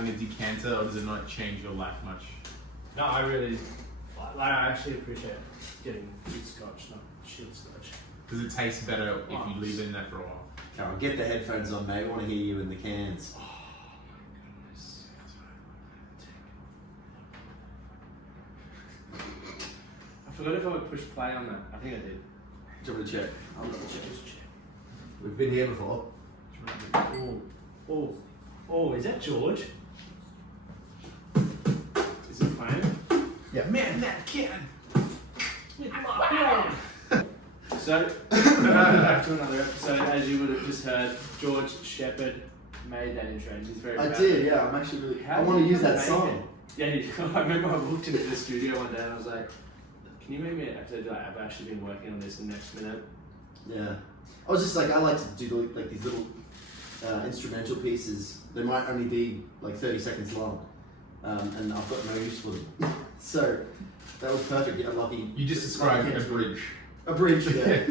having a decanter, or does it not change your life much? No, I really, I actually appreciate getting good scotch, not shit scotch. Does it taste better if you leave it in there for a while? Carol, get the headphones on, mate. I want to hear you in the cans. Oh my goodness. I forgot if I would push play on that. I think I did. Do you want me to check? I'll double check. We've been here before. Oh, is that George? Is it playing? Yeah. Man, that can! So, back to another episode. As you would have just heard, George Sheppard made that intro. And he's very proud. I did, yeah. I'm actually really. I want to use that song. Yeah, I remember I walked into the studio one day and I was like, "Can you make me an episode?" Like, I've actually been working on this in the next minute. Yeah. I was just like, I like to do like these little instrumental pieces. They might only be like 30 seconds long, and I've got no use for them. So that was perfect. Yeah, lucky. You just described a bridge. A bridge, yeah.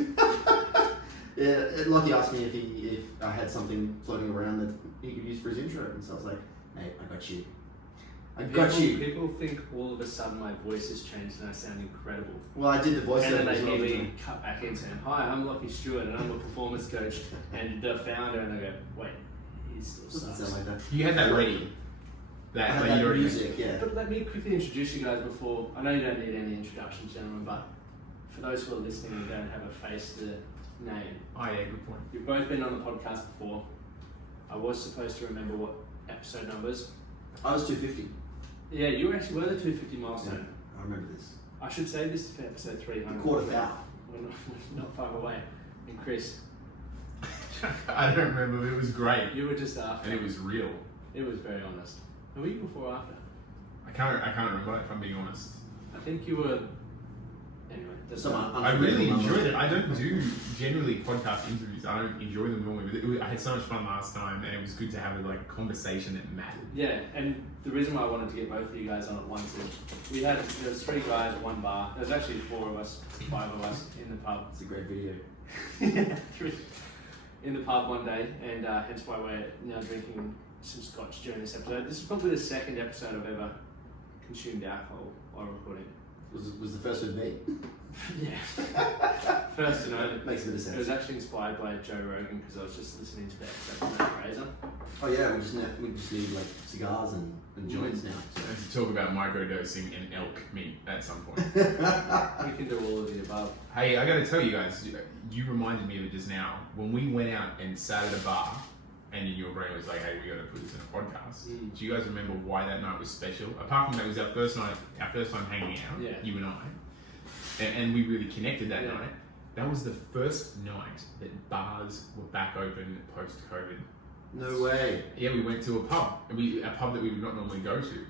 Yeah, Lucky asked me if I had something floating around that he could use for his intro, and so I was like, "Mate, I got you. People think all of a sudden my voice has changed and I sound incredible. Well, I did the voice. And then they hear me cut back in saying, "Hi, I'm Lockie Stewart and I'm a performance coach and the founder," and I go, "Wait, he still Doesn't sucks." sound like that. You had that ready. I had that you music, yeah. But let me quickly introduce you guys before. I know you don't need any introductions, gentlemen, but for those who are listening and don't have a face to name, Oh yeah, good point. you've both been on the podcast before. I was supposed to remember what episode numbers. I was 250. Yeah, you actually were the 250 milestone. I remember this. I should say this for episode 300. Quarter foul. We're not far away. And Chris, I don't remember, but it was great. you were just after. And it was real. It was very honest. Who were you before or after? I can't remember if I'm being honest. I think you were. Anyway, that's I really enjoyed it. I don't do generally podcast interviews. I don't enjoy them normally. I had so much fun last time, and it was good to have a conversation that mattered. Yeah, and the reason why I wanted to get both of you guys on at once is there was 3 guys at one bar. There was actually 4 of us, 5 of us in the pub. It's a great video. Yeah, 3 in the pub one day, and hence why we're now drinking some scotch during this episode. This is probably the second episode I've ever consumed alcohol while recording. Was the first with me? Yeah. First to know. Makes a bit of It sense. was actually inspired by Joe Rogan because I was just listening to that episode with Matt Fraser. Oh yeah, we just need like cigars and joints now. And to talk about microdosing and elk meat at some point. We can do all of the above. Hey, I gotta tell you guys, you reminded me of it just now. When we went out and sat at a bar, and in your brain was like, "Hey, we gotta put this in a podcast." Do you guys remember why that night was special? Apart from that, it was our first time hanging out, Yeah. you and I, and we really connected that night. That was the first night that bars were back open post-COVID. No way. Yeah, we went to a pub that we would not normally go to,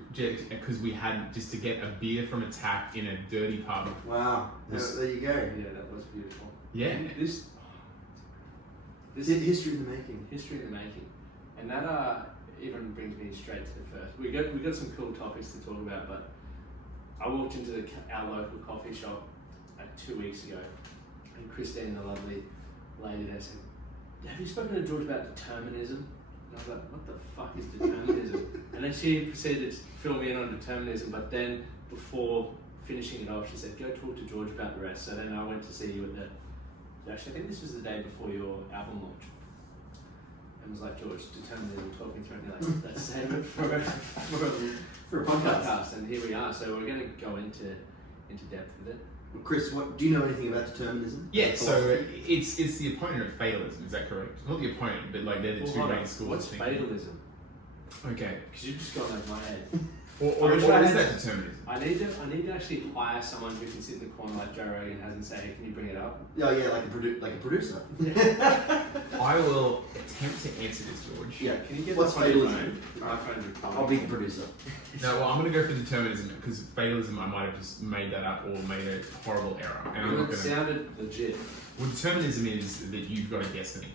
because we had just to get a beer from a tap in a dirty pub. Wow. There you go. Yeah, that was beautiful. Yeah. This is history in the making. History in the making. And that even brings me straight to the first. We got some cool topics to talk about, but I walked into our local coffee shop 2 weeks ago, and Christine, the lovely lady there, said, "Have you spoken to George about determinism?" And I was like, "What the fuck is determinism?" And then she proceeded to fill me in on determinism, but then before finishing it off, she said, "Go talk to George about the rest." So then I went to see you at the... Actually, I think this was the day before your album launch. And was like, "George, determinism, talk me through it." And you're like, "Let's save it for a podcast." And here we are. So we're going to go into depth with it. Well, Chris, do you know anything about determinism? Yeah, so it's the opponent of fatalism, is that correct? Not the opponent, but like they're the two main schools. What's of thinking. fatalism? Okay. Because you've just gone over my head. Or what is that determinism? I need to actually hire someone who can sit in the corner like Joe Rogan has and say, "Hey, can you bring it up?" Oh yeah, like a producer. I will attempt to answer this, George. Yeah. Can you get What's this on your fatalism? phone? My phone's recording. I'll be the producer. No, well, I'm going to go for determinism because fatalism, I might have just made that up or made a horrible error. And I'm not It going to. sounded legit. Well, determinism is that you've got a destiny.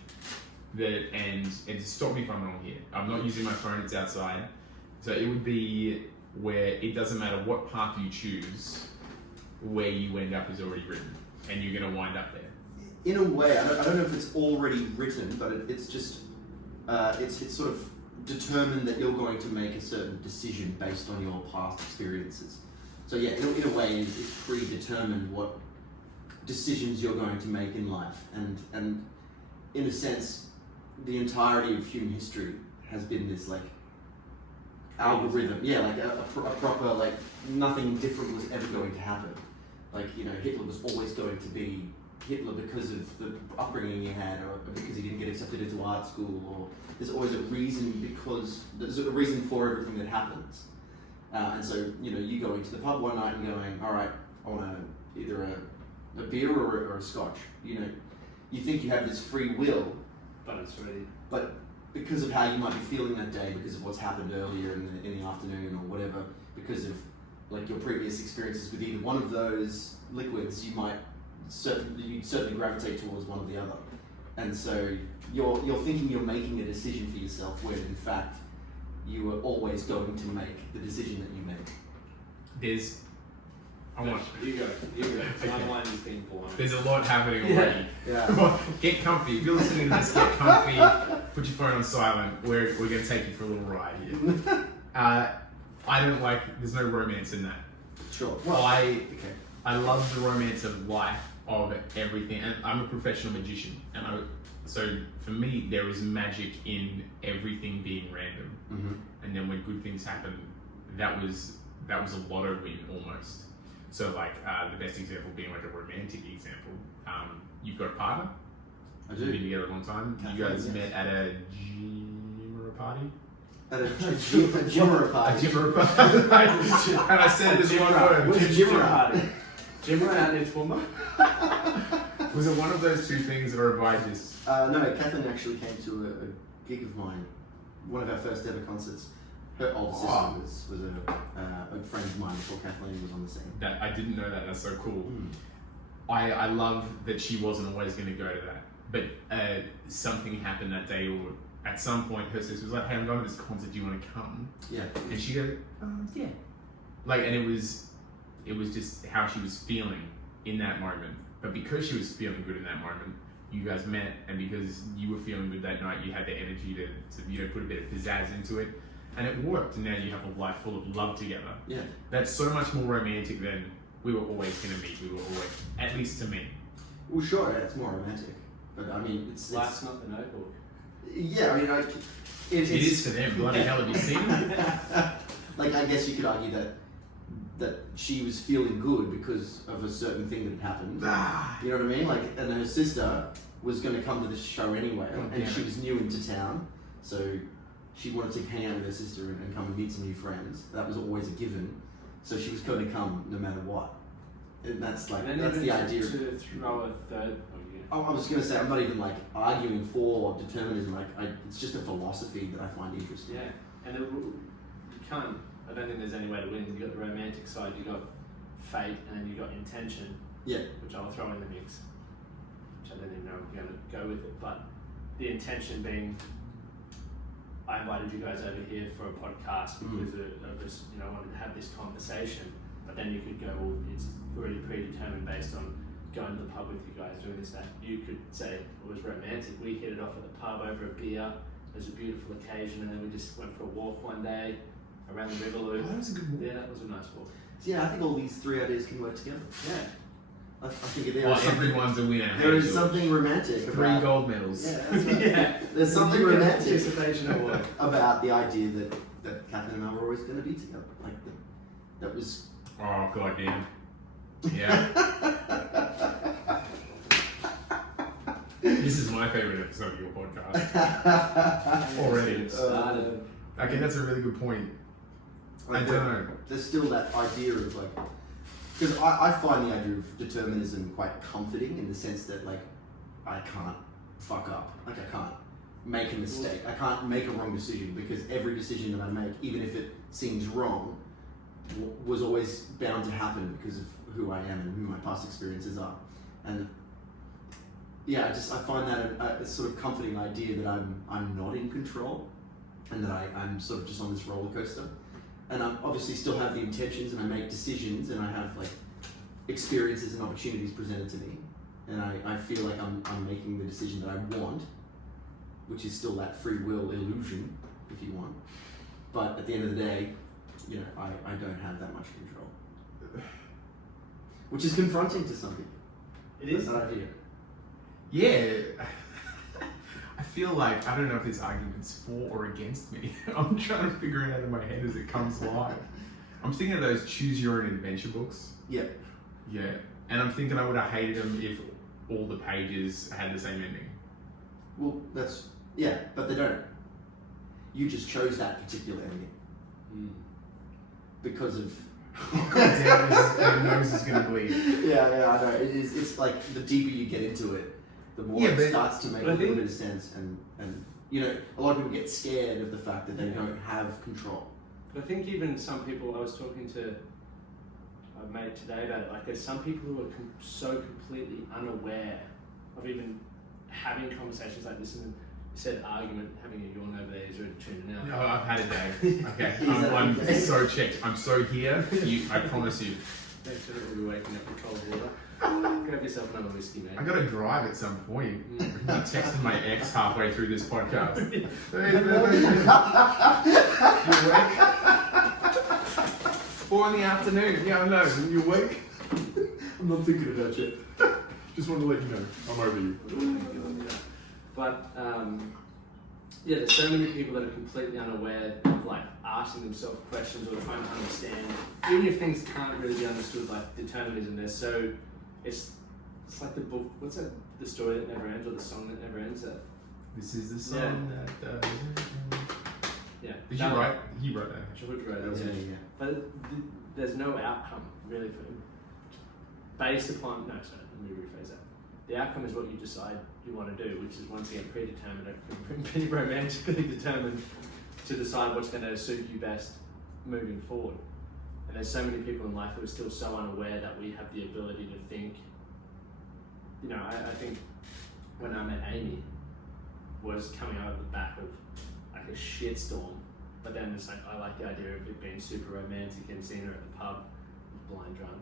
And to stop me if I'm wrong here, I'm not using my phone, it's outside. So it would be where it doesn't matter what path you choose, where you end up is already written, and you're going to wind up there. In a way, I don't know if it's already written, but it's just it's sort of determined that you're going to make a certain decision based on your past experiences. So yeah, in a way, it's predetermined what decisions you're going to make in life, and in a sense, the entirety of human history has been this like algorithm. Yeah, like a proper like nothing different was ever going to happen. Like, you know, Hitler was always going to be Hitler because of the upbringing he had, or because he didn't get accepted into art school, or there's always a reason, because there's a reason for everything that happens. And so, you know, you go into the pub one night and going, all right, I want either a beer or a scotch. You know, you think you have this free will, But it's really... but because of how you might be feeling that day, because of what's happened earlier in the afternoon or whatever, because of like your previous experiences with either one of those liquids, you'd certainly gravitate towards one or the other. And so you're thinking you're making a decision for yourself, when in fact you are always going to make the decision that you make. You go. My line is being born. There's a lot happening already. Yeah. Get comfy. If you're listening to this, get comfy. Put your phone on silent. We're going to take you for a little ride here. I don't like. There's no romance in that. Sure. Well, I love the romance of life, of everything, and I'm a professional magician, and so for me there is magic in everything being random. Mm-hmm. And then when good things happen, that was a lotto win almost. So like the best example being like a romantic example. You've got a partner. I do. You've been together a long time. Kathleen, You guys yes. met at a gym or a party. At a gymmer party. A gym or a party. And I said this one word. What's a gymmer party? Gymmer out in Toowoomba? Was it one of those two things, or have I just... No, Kathleen actually came to a gig of mine, one of our first ever concerts. Her older sister was a friend of mine before Kathleen was on the scene. That I didn't know that. That's so cool. Mm. I love that she wasn't always going to go to that, but something happened that day, or at some point her sister was like, "Hey, I'm going to this concert. Do you want to come?" Yeah. And she goes, "Yeah." Like, and it was just how she was feeling in that moment. But because she was feeling good in that moment, you guys met, and because you were feeling good that night, you had the energy to put a bit of pizzazz into it, and it worked. And now you have a life full of love together. Yeah. That's so much more romantic than we were always going to meet. We were always, at least to me. Well, sure, yeah, it's more romantic, but I mean, it's Life's not the Notebook. yeah. I mean, It is for them. Bloody hell, have you seen it? Like, I guess you could argue that she was feeling good because of a certain thing that had happened. You know what I mean? Like, and her sister was going to come to this show anyway, and she was new into town, so she wanted to hang out with her sister and come and meet some new friends. That was always a given. So she was going to come no matter what. And that's like, And then that's the even idea. to throw a third... I was going to say, I'm not even like arguing for determinism. Like, it's just a philosophy that I find interesting. Yeah, and you can't. I don't think there's any way to win. You got the romantic side, you got fate, and then you got intention. Yeah. Which I'll throw in the mix. Which I don't even know if we're going to go with it, but the intention being, I invited you guys over here for a podcast because of this, I wanted to have this conversation. But then you could go, well, it's already predetermined based on going to the pub with you guys, doing this, that. You could say it was romantic. We hit it off at the pub over a beer. It was a beautiful occasion, and then we just went for a walk one day around the river loop. Oh, that was a good walk. Yeah, that was a nice walk. So yeah, I think all these three ideas can work together. Yeah. I think there Well, is something, everyone's a winner. there is Hazel. something romantic 3 about, gold medals. yeah, that's right. Yeah. There's something You get romantic participation at work. about the idea that Kathleen and I were always going to be together. Like that was. Oh, god damn. Yeah. This is my favourite episode of your podcast. Already. Started. Okay, that's a really good point. I don't know. There's still that idea of like, because I find the idea of determinism quite comforting in the sense that like, I can't fuck up. Like I can't make a mistake. I can't make a wrong decision because every decision that I make, even if it seems wrong, was always bound to happen because of who I am and who my past experiences are. And yeah, I find that a sort of comforting idea that I'm not in control and that I'm sort of just on this roller coaster. And I obviously still have the intentions and I make decisions and I have like experiences and opportunities presented to me. And I feel like I'm making the decision that I want, which is still that free will illusion, if you want. But at the end of the day, you know, I don't have that much control. Which is confronting to some people. It is. That idea. Yeah. I feel like, I don't know if this argument's for or against me. I'm trying to figure it out in my head as it comes live. I'm thinking of those choose your own adventure books. Yep. Yeah. And I'm thinking I would have hated them if all the pages had the same ending. Well, yeah, but they don't. You just chose that particular ending. Because of... Oh, God damn, my nose is going to bleed. Yeah, I know. It's like the deeper you get into it, the more it starts to make a little bit of sense. And you know, a lot of people get scared of the fact that they don't have control. But I think even some people, I was talking to a mate today about it, like there's some people who are so completely unaware of even having conversations like this, and you said argument, having a yawn over there is really tuning out. No, I've had a day. Okay, I'm so checked. I'm so here. I promise you. Make sure that we're waking up controlled water. Grab yourself another whiskey, mate. I gotta drive at some point. I'm texting my ex halfway through this podcast. Hey, you awake? 4 in the afternoon. Yeah, I know. You awake? I'm not thinking about you. Just wanted to let you know. I'm over you. But yeah, there's so many people that are completely unaware of like asking themselves questions or trying to understand, even if things can't really be understood, like determinism. There's so it's like the book. What's that? The story that never ends, or the song that never ends. This is the song that does. Yeah. Did you write? He wrote that. George wrote it. Yeah. But there's no outcome really for him. Based upon let me rephrase that. The outcome is what you decide you want to do, which is once again predetermined, pretty romantically determined to decide what's going to suit you best moving forward. And there's so many people in life who are still so unaware that we have the ability to think. You know, I think when I met Amy, was coming out of the back of like a shitstorm, but then it's like I like the idea of it being super romantic and seeing her at the pub, blind drunk,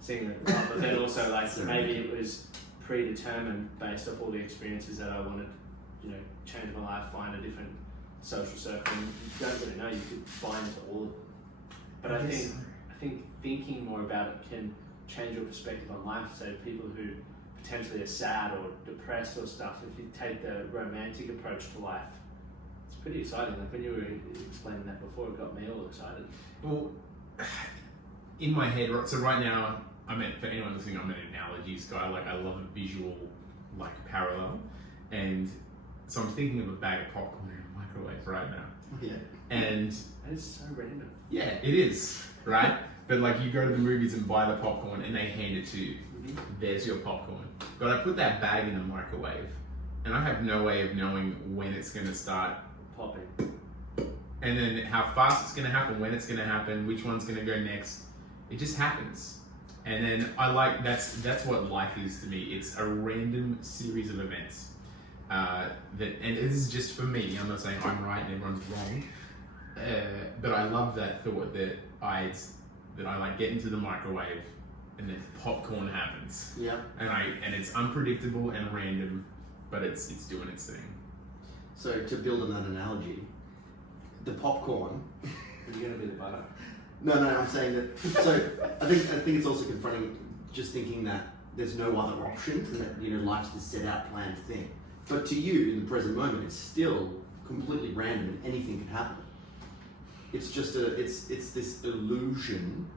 seeing her at the pub, but then also like maybe it was predetermined based off all the experiences that I wanted, you know, change my life, find a different social circle, and you don't really know, you could buy into all of them. But I think thinking more about it can change your perspective on life. So people who potentially are sad or depressed or stuff, if you take the romantic approach to life, it's pretty exciting. Like when you were explaining that before, it got me all excited. Well, in my head, so right now, for anyone listening, I'm an analogies guy. Like I love a visual, like parallel, and so I'm thinking of a bag of popcorn in a microwave right now. Yeah. And It's so random. yeah, it is, right? But like you go to the movies and buy the popcorn and they hand it to you. There's your popcorn. But I put that bag in the microwave and I have no way of knowing when it's going to start Popping. and then how fast it's going to happen, when it's going to happen, which one's going to go next. It just happens. And then I like, that's what life is to me. It's a random series of events. And this is just for me. I'm not saying I'm right and everyone's wrong. But I love that thought that I like get into the microwave and then popcorn happens. Yeah. And it's unpredictable and random, but it's doing its thing. So to build on that analogy, the popcorn. Are you going to be the butter? No, I'm saying that. So I think it's also confronting just thinking that there's no other options and that, you know, life's this set out planned thing. But to you in the present moment, it's still completely random and anything can happen. It's just it's this illusion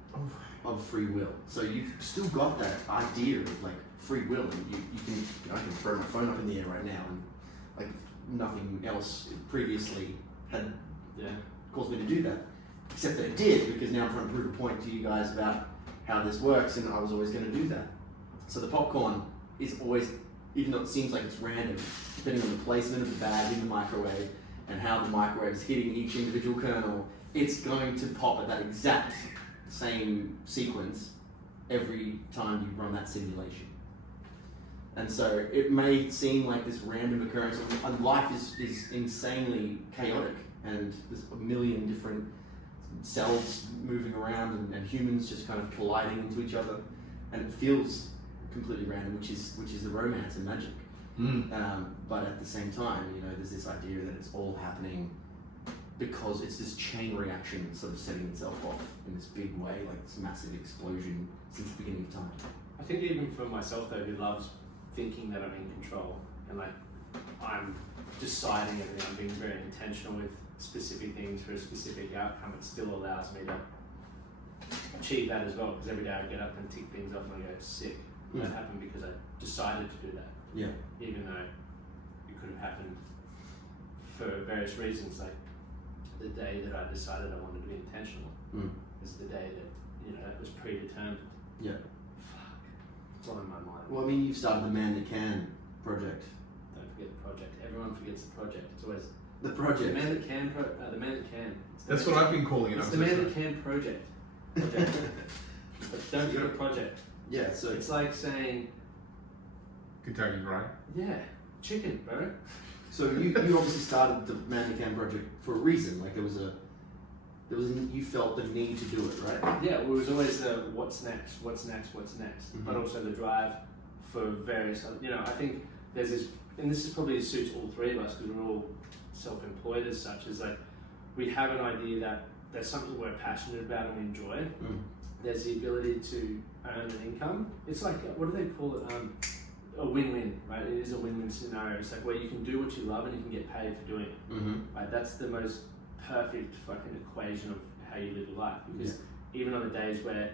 of free will. So you've still got that idea of like free will, and I can throw my phone up in the air right now, and like nothing else previously had caused me to do that, except that it did, because now I'm trying to prove a point to you guys about how this works, and I was always going to do that. So the popcorn is always, even though it seems like it's random, depending on the placement of the bag in the microwave and how the microwave is hitting each individual kernel, it's going to pop at that exact same sequence every time you run that simulation. And so it may seem like this random occurrence, and life is insanely chaotic, and there's a million different cells moving around and humans just kind of colliding into each other, and it feels completely random, which is the romance and magic. But at the same time, you know, there's this idea that it's all happening because it's this chain reaction sort of setting itself off in this big way, like this massive explosion since the beginning of time. I think even for myself though, who loves thinking that I'm in control and like I'm deciding everything, I'm being very intentional with specific things for a specific outcome, it still allows me to achieve that as well, because every day I get up and tick things off and I go, sick. That happened because I decided to do that. Yeah. Even though it could have happened for various reasons, like the day that I decided I wanted to be intentional is the day that, you know, that was predetermined. Yeah. Fuck. It's blowing my mind. Well, I mean, you've started the Man That Can project. Don't forget the project. Everyone forgets the project. It's always The project. the Man That Can. The Man That Can. That's what I've been calling it. It's I'm the so Man sorry. That Can project. But don't forget project. Yeah, so It's like saying, Kentucky Fried. yeah, chicken, bro. so you obviously started the Man That Can project for a reason. Like you felt the need to do it, right? Yeah, it was always the what's next, what's next, what's next, but also the drive for various. You know, I think there's this, and this is probably suits all three of us because we're all self-employed as such. Is like we have an idea that there's something we're passionate about and we enjoy. There's the ability to earn an income. It's like what do they call it? A win-win, right? It is a win-win scenario. It's like where you can do what you love and you can get paid for doing it. Right? That's the most perfect fucking equation of how you live your life. Because even on the days where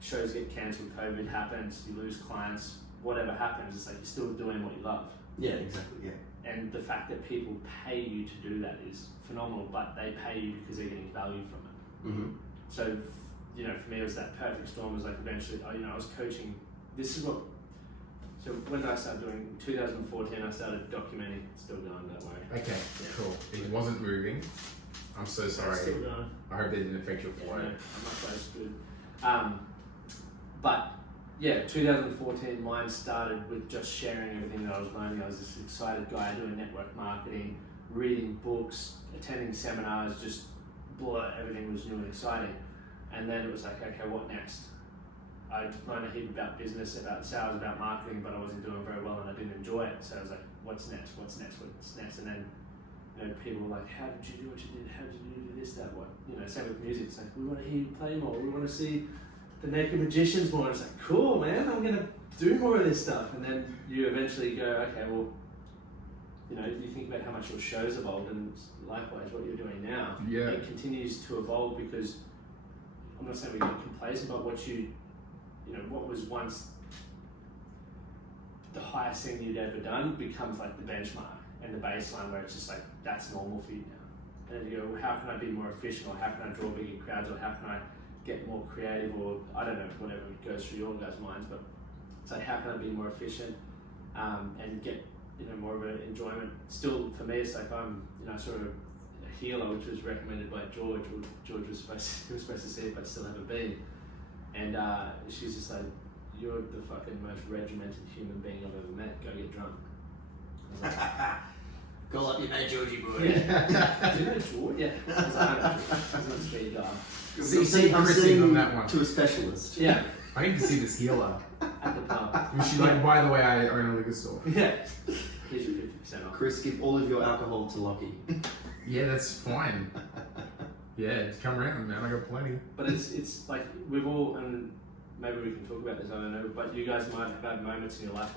shows get cancelled, COVID happens, you lose clients, whatever happens, it's like you're still doing what you love. Yeah, exactly. Yeah. And the fact that people pay you to do that is phenomenal, but they pay you because they're getting value from it. So, you know, for me, it was that perfect storm. It was like eventually, you know, I was coaching. This is what. So when did I start doing? 2014, I started documenting. It's still going, don't worry. Okay, cool. It wasn't moving. I'm so sorry. It's still going. I hope that didn't affect your Yeah, flow. no, I'm not close to it. But yeah, 2014, mine started with just sharing everything that I was learning. I was this excited guy doing network marketing, reading books, attending seminars, just everything was new and exciting. And then it was like, okay, what next? I learned a heap about business, about sales, about marketing, but I wasn't doing very well and I didn't enjoy it. So I was like, what's next? What's next? What's next? And then, you know, people were like, how did you do what you did? How did you do this, that, what? You know, same with music. It's like, we want to hear you play more. We want to see the naked magicians more. It's like, cool, man. I'm going to do more of this stuff. And then you eventually go, okay, well, you know, you think about how much your show's evolved and likewise what you're doing now. Yeah. It continues to evolve because I'm not saying we get complacent, but what you know, what was once the highest thing you'd ever done becomes like the benchmark and the baseline where it's just like, that's normal for you now. And then you go, well, how can I be more efficient, or how can I draw bigger crowds, or how can I get more creative, or I don't know, whatever goes through your guys' minds, but it's like, how can I be more efficient and get, you know, more of an enjoyment. Still, for me, it's like I'm, you know, sort of a healer, which was recommended by George. George was supposed to see it, but still haven't been. And she's just like, you're the fucking most regimented human being I've ever met. Go get drunk. I was like, Call up your mate Georgie boy. yeah. Do you know George? Yeah. I was like, I don't know. He's not a speed dial. See, I'm Chris sitting on that one. to a specialist. Yeah. I need to see this healer. At the pub. Was she like, by the way, I own a liquor store? Yeah. Here's your 50% off. Chris, give all of your alcohol to Lockie. Yeah, that's fine. Yeah, just come around, man. I got plenty. But it's like we've all, and maybe we can talk about this, I don't know, but you guys might have had moments in your life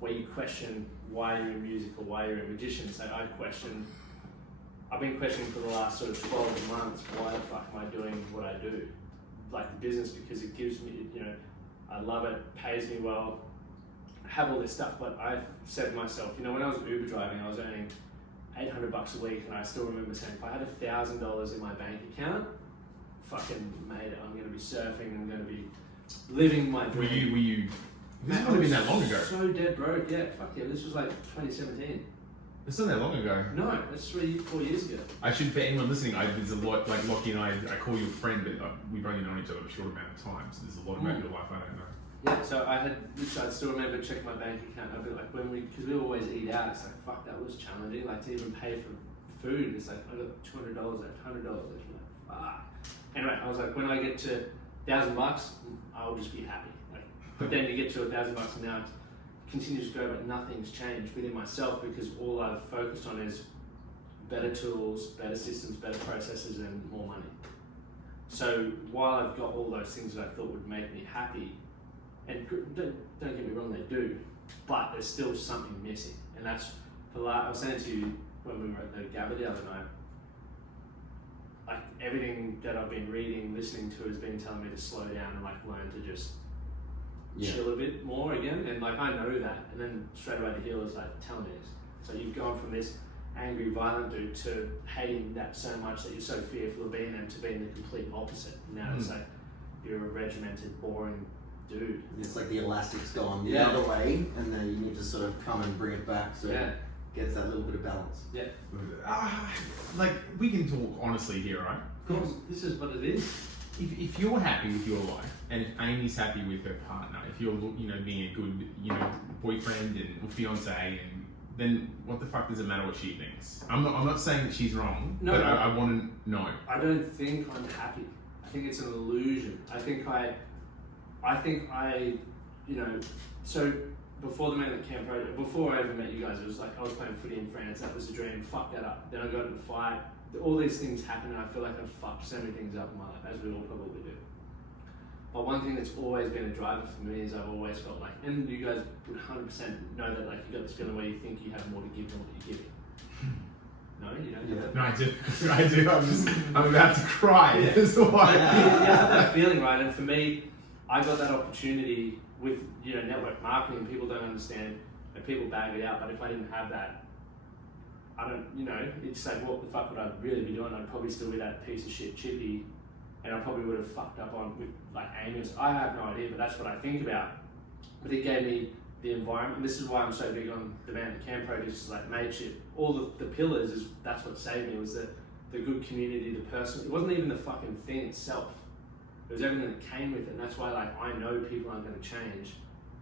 where you question why you're in music or why you're a magician. So I've been questioning for the last sort of 12 months, why the fuck am I doing what I do? Like the business, because it gives me, you know, I love it, pays me well, I have all this stuff, but I've said to myself, you know, when I was Uber driving, I was earning $800 a week, and I still remember saying, if I had $1,000 in my bank account, fucking made it. I'm going to be surfing. I'm going to be living my dream. Were you? This Man, might have been that long ago. So dead broke. Yeah, fuck yeah. This was like 2017. It's not that long ago. No, that's 4 years ago. I should, for anyone listening, there's a lot, like Lockie and I call you a friend, but we've only known each other a short amount of time, so there's a lot about your life I don't know. Yeah, so I still remember checking my bank account. I'd be like, because we always eat out, it's like, fuck, that was challenging. Like to even pay for food, it's like, I got $200, I have $100. It's like, fuck. Anyway, I was like, when I get to $1,000, I'll just be happy. Like, but then you get to $1,000 and now it continues to grow, but nothing's changed within myself because all I've focused on is better tools, better systems, better processes, and more money. So while I've got all those things that I thought would make me happy, and don't get me wrong, they do, but there's still something missing. And that's I was saying to you when we were at the Gabba the other night, like everything that I've been reading, listening to has been telling me to slow down and like learn to just chill a bit more again. And like I know that, and then straight away the healer's like, tell me this. So you've gone from this angry, violent dude to hating that so much that you're so fearful of being them to being the complete opposite. Now it's like you're a regimented, boring dude. It's like the elastic's gone the other way, and then you need to sort of come and bring it back so it gets that little bit of balance. Yeah. Like, we can talk honestly here, right? Of course, this is what it is. If you're happy with your life, and if Amy's happy with her partner, if you're, being a good, boyfriend and fiance, and then what the fuck does it matter what she thinks? I'm not saying that she's wrong, but I want to know. I don't think I'm happy. I think it's an illusion. I think I, so before the Man at Camp project, before I ever met you guys, it was like I was playing footy in France, that was a dream, fucked that up. Then I got in a fight, all these things happen, and I feel like I've fucked so many things up in my life, as we all probably do. But one thing that's always been a driver for me is I've always felt like, and you guys would 100% know that, like, you got this feeling where you think you have more to give than what you're giving. No, you don't have that? No, I do. I'm about to cry. Yeah. That's why. You have that feeling, right? And for me, I got that opportunity with network marketing. People don't understand, and people bag it out. But if I didn't have that, I don't. It's like, what the fuck would I really be doing? I'd probably still be that piece of shit chippy, and I probably would have fucked up on with like Amy. I have no idea, but that's what I think about. But it gave me the environment. And this is why I'm so big on the Man at the Camp project. It's like mateship. All the pillars is that's what saved me. Was the good community, the person. It wasn't even the fucking thing itself. It was everything that came with it, and that's why I know people aren't going to change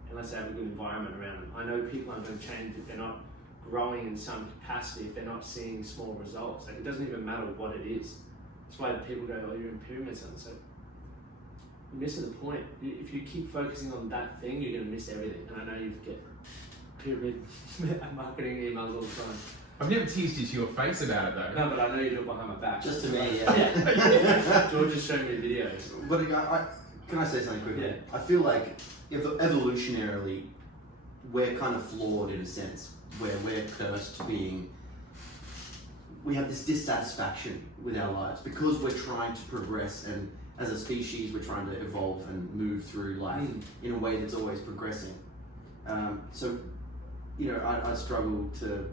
unless they have a good environment around them. I know people aren't going to change if they're not growing in some capacity, if they're not seeing small results. Like, it doesn't even matter what it is. That's why people go, oh, you're in pyramid zone. So you're missing the point. If you keep focusing on that thing, you're going to miss everything. And I know you get pyramid marketing emails all the time. I've never teased you to your face about it though. No, but I know you do it behind my back. Just to me, George just showed me videos. But can I say something quickly? Yeah. I feel like evolutionarily, we're kind of flawed in a sense, where we're cursed being. We have this dissatisfaction with our lives because we're trying to progress, and as a species, we're trying to evolve and move through life in a way that's always progressing. So, I struggle to,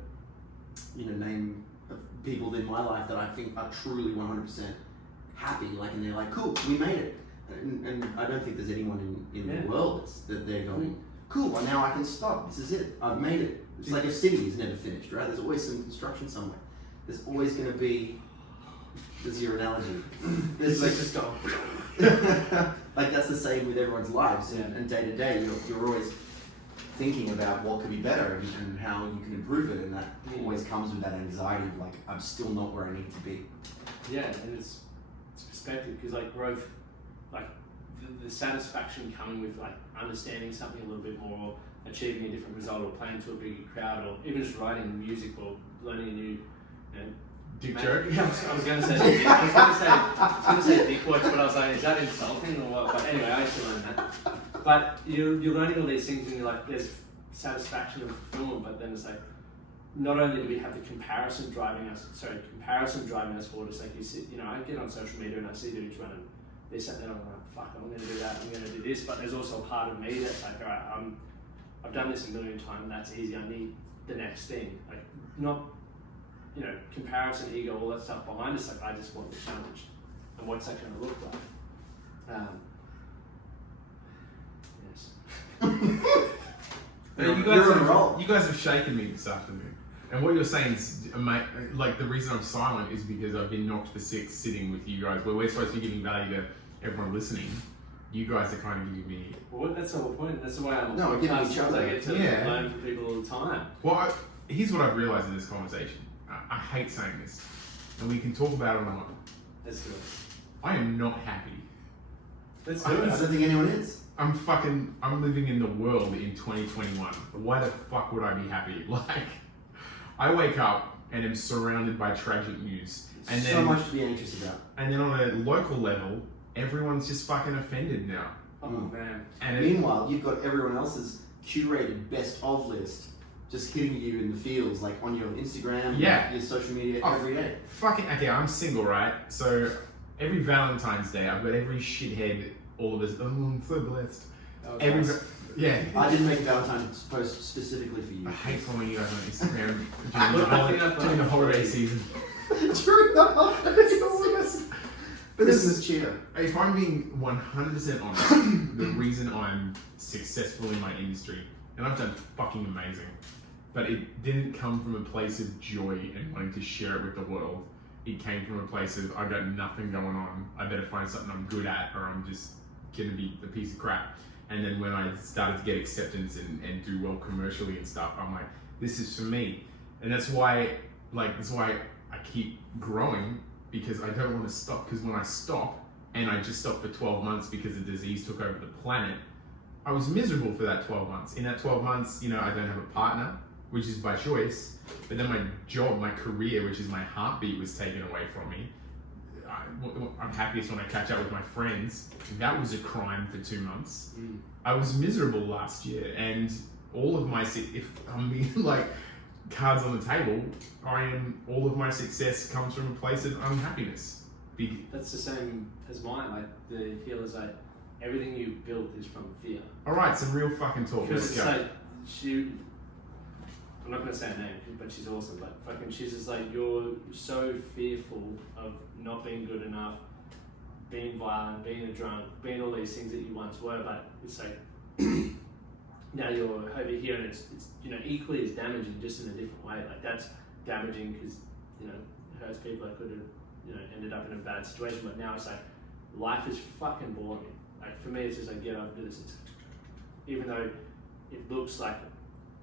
name people in my life that I think are truly 100% happy, and they're like, cool, we made it. And I don't think there's anyone in the world that they're going, cool, well now I can stop, this is it, I've made it. It's like a city is never finished, right? There's always some construction somewhere. There's always going to be, there's your analogy. There's like just go. Like that's the same with everyone's lives, and day to day, you're always thinking about what could be better and how you can improve it, and that always comes with that anxiety of like, I'm still not where I need to be. Yeah, and it's perspective, because like growth, like the satisfaction coming with like understanding something a little bit more, or achieving a different result, or playing to a bigger crowd, or even just writing music, or learning a new, dick joke? Yeah, I was going to say, I was going to say dick words, but I was like, is that insulting or what? But anyway, I actually learned that. But you're learning all these things, and you're like, there's satisfaction and fulfillment, but then it's like, not only do we have the comparison driving us forward, it's like you see, I get on social media and I see dudes running this and then I'm like, fuck, I'm going to do that, I'm going to do this, but there's also a part of me that's like, all right, I've done this a million times, that's easy, I need the next thing. Like, not, comparison, ego, all that stuff behind us, like, I just want the challenge. And what's that going to look like? You guys have shaken me this afternoon. And what you're saying is, like, the reason I'm silent is because I've been knocked for six sitting with you guys, where we're supposed to be giving value to everyone listening. You guys are kind of giving me... Well, that's the whole point. That's the way I'm... No, we're giving each other. I get to learn from people all the time. Well, here's what I've realised in this conversation. I hate saying this, and we can talk about it or not. Let's do it. I am not happy. Let's do it. I don't think anyone is. I'm living in the world in 2021. Why the fuck would I be happy? Like, I wake up and am surrounded by tragic news. And so then, much to be anxious about. and then on a local level, everyone's just fucking offended now. Oh man. And it, Meanwhile, you've got everyone else's curated best of list just hitting you in the feels, like on your Instagram, Yeah. your social media Oh, every day. fucking okay, I'm single, right? So every Valentine's Day, I've got every shithead, all of us. Oh, I'm so blessed. That was Every nice. yeah. I didn't make a Valentine's post specifically for you. I hate following you guys on Instagram Look, during the holiday season. During the holidays. It's all the best. But this is cheer. If I'm being 100% honest, the reason I'm successful in my industry, and I've done fucking amazing, but it didn't come from a place of joy and wanting to share it with the world. It came from a place of, I got nothing going on, I better find something I'm good at, or I'm just gonna be a piece of crap. And then when I started to get acceptance and do well commercially and stuff, I'm like, this is for me. And that's why I keep growing, because I don't want to stop. Because when I stop, and I just stopped for 12 months because the disease took over the planet, I was miserable for that 12 months. In that 12 months, you know, I don't have a partner, which is by choice, but then my job, my career, which is my heartbeat, was taken away from me. I'm happiest when I catch up with my friends. That was a crime for 2 months. I was miserable last year, and all of my, if I'm being like cards on the table, all of my success comes from a place of unhappiness. That's the same as mine. Like the healer's like, everything you've built is from fear. All right, some real fucking talk. Because Let's it's go. like, I'm not gonna say her name, but she's awesome. But fucking, she's just like, you're so fearful of not being good enough, being violent, being a drunk, being all these things that you once were. But it's like now you're over here, and it's you know equally as damaging, just in a different way. Like that's damaging because you know it hurts people that could have you know ended up in a bad situation. But now it's like life is fucking boring. Like for me, it's just like get over this. It's, even though it looks like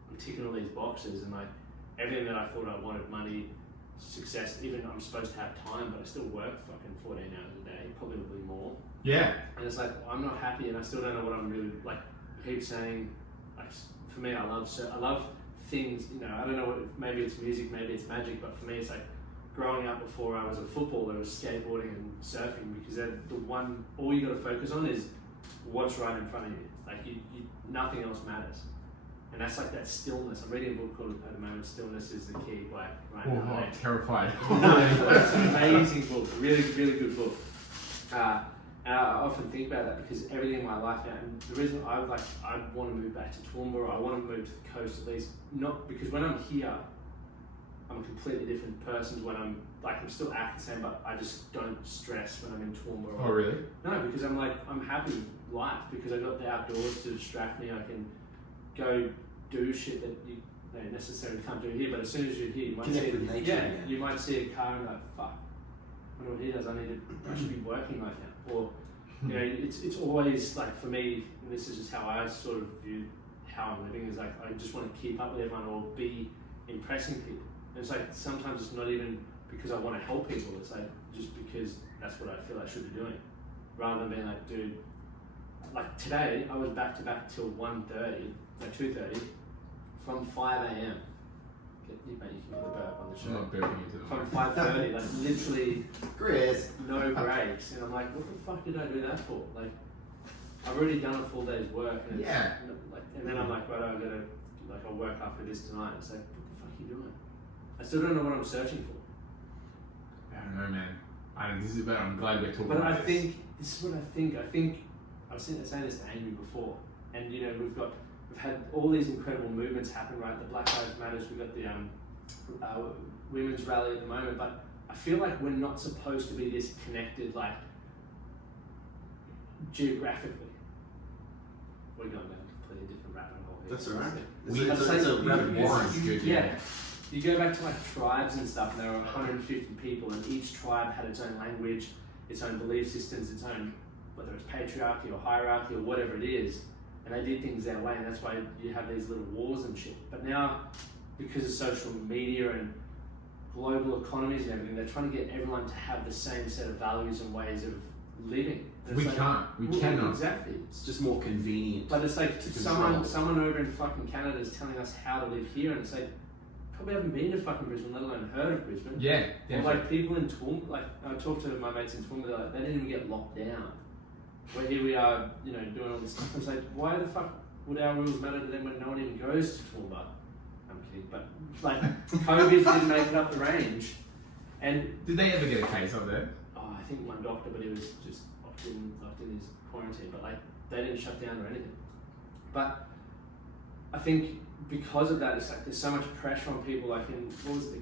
I'm ticking all these boxes and like everything that I thought I wanted, money, success, even I'm supposed to have time, but I still work fucking 14 hours a day, probably more. Yeah. And it's like, I'm not happy and I still don't know what I'm really, like, I keep saying, like, for me, I love things, you know, I don't know, maybe it's music, maybe it's magic, but for me, it's like, growing up before I was a footballer, it was skateboarding and surfing, because they're the one, all you gotta focus on is what's right in front of you. Like, nothing else matters. And that's like that stillness. I'm reading a book called, at the moment, Stillness is the Key by Ryan Oh, Holiday. terrified. It's an amazing book, really, really good book. And I often think about that because everything in my life now, and the reason I want to move back to Toowoomba, I want to move to the coast at least, not because when I'm here, I'm a completely different person. When I'm like, I'm still act the same, but I just don't stress when I'm in Toowoomba. Oh, really? No, because I'm like, I'm happy with life because I got the outdoors to distract me. I can go do shit that you necessarily can't do here, but as soon as you're here, you might Connect see with nature, yeah. you might see a car and like, fuck, I wonder what he does. I should be working right now. Or you know, it's always like for me, and this is just how I sort of view how I'm living, is like I just want to keep up with everyone or be impressing people. And it's like sometimes it's not even because I want to help people, it's like just because that's what I feel I should be doing. Rather than being like, dude, like today I was back to back till 2:30 from 5 a.m. You can get the burp on the show. I'm not burping into the From mic. 5:30, like literally Chris. no breaks, and I'm like, what the fuck did I do that for? Like, I've already done a full day's work, and it's, Yeah. like, and then I'm like, right, I'll work after this tonight. It's like, what the fuck are you doing? I still don't know what I'm searching for. I don't know, man. I'm glad we're talking But about I think this is what I think. I think I've saying this to Amy before, and you know we've had all these incredible movements happen, right? The Black Lives Matters. We've got the women's rally at the moment, but I feel like we're not supposed to be this connected, like geographically. We're going down a completely different rabbit hole here. That's alright. I'd It's say a rabbit warren. Good, yeah. You go back to like tribes and stuff, and there were 150 people, and each tribe had its own language, its own belief systems, its own, whether it's patriarchy or hierarchy or whatever it is, and they did things their way, and that's why you have these little wars and shit. But now, because of social media and global economies and everything, they're trying to get everyone to have the same set of values and ways of living. And We it's cannot. Exactly. It's just more convenient. But it's like to control. someone over in fucking Canada is telling us how to live here, and it's like, probably haven't been to fucking Brisbane, let alone heard of Brisbane. Yeah, Or definitely. like people in Toowoomba, like I talked to my mates in Toowoomba, they're like, they didn't even get locked down. Where here we are, you know, doing all this stuff. I was like, why the fuck would our rules matter to them when no one even goes to Toowoomba? I'm kidding, but like COVID didn't make it up the range. And Did they ever get a case up there? I think one doctor, but he was just locked in his quarantine. But like they didn't shut down or anything. But I think because of that, it's like there's so much pressure on people. Like in what was it?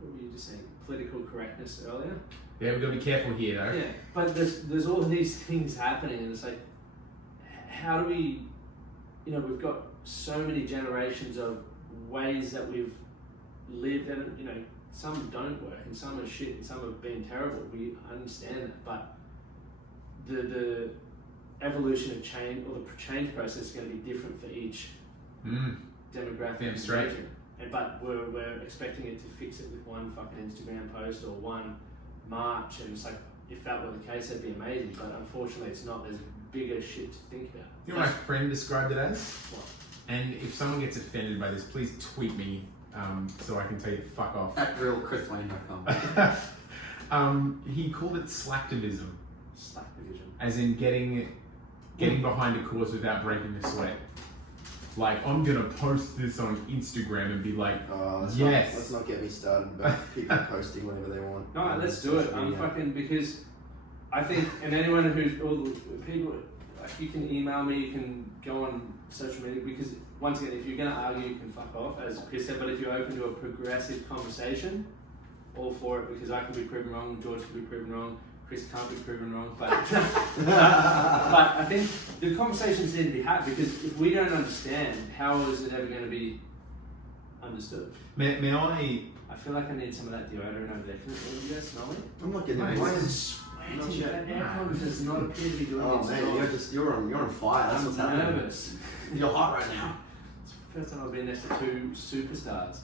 What were you just saying? Political correctness earlier. Yeah, we've got to be careful here though. Yeah, but there's all these things happening, and it's like, how do we, you know, we've got so many generations of ways that we've lived, and you know, some don't work, and some are shit, and some have been terrible. We understand that, but the evolution of change or the change process is going to be different for each demographic. Damn straight. region. But we're expecting it to fix it with one fucking Instagram post or one march, and it's like, if that were the case, that'd be amazing, but unfortunately it's not. There's bigger shit to think about. You know what my friend described it as? What? And if someone gets offended by this, please tweet me so I can tell you to fuck off. At realchrislane.com. He called it slacktivism, Slack division. as in getting behind a cause without breaking a sweat. Like, I'm gonna post this on Instagram and be like, yes. Let's not get me started about people posting whatever they want. No, let's do it. I'm fucking, because I think, and anyone who's, all the people, like, you can email me, you can go on social media, because once again, if you're gonna argue, you can fuck off, as Chris said, but if you're open to a progressive conversation, all for it, because I can be proven wrong, George can be proven wrong, Chris can't be proven wrong, but but I think the conversations need to be had, because if we don't understand, how is it ever going to be understood? May I? I feel like I need some of that deodorant over there. Can you guys smell it? I'm not getting Mate, it. why Not is Not yet. yet. Aircon does not appear to be doing Oh its man, job. you're on fire. That's I'm what's happening. nervous. You're hot right now. It's the first time I've been next to two superstars.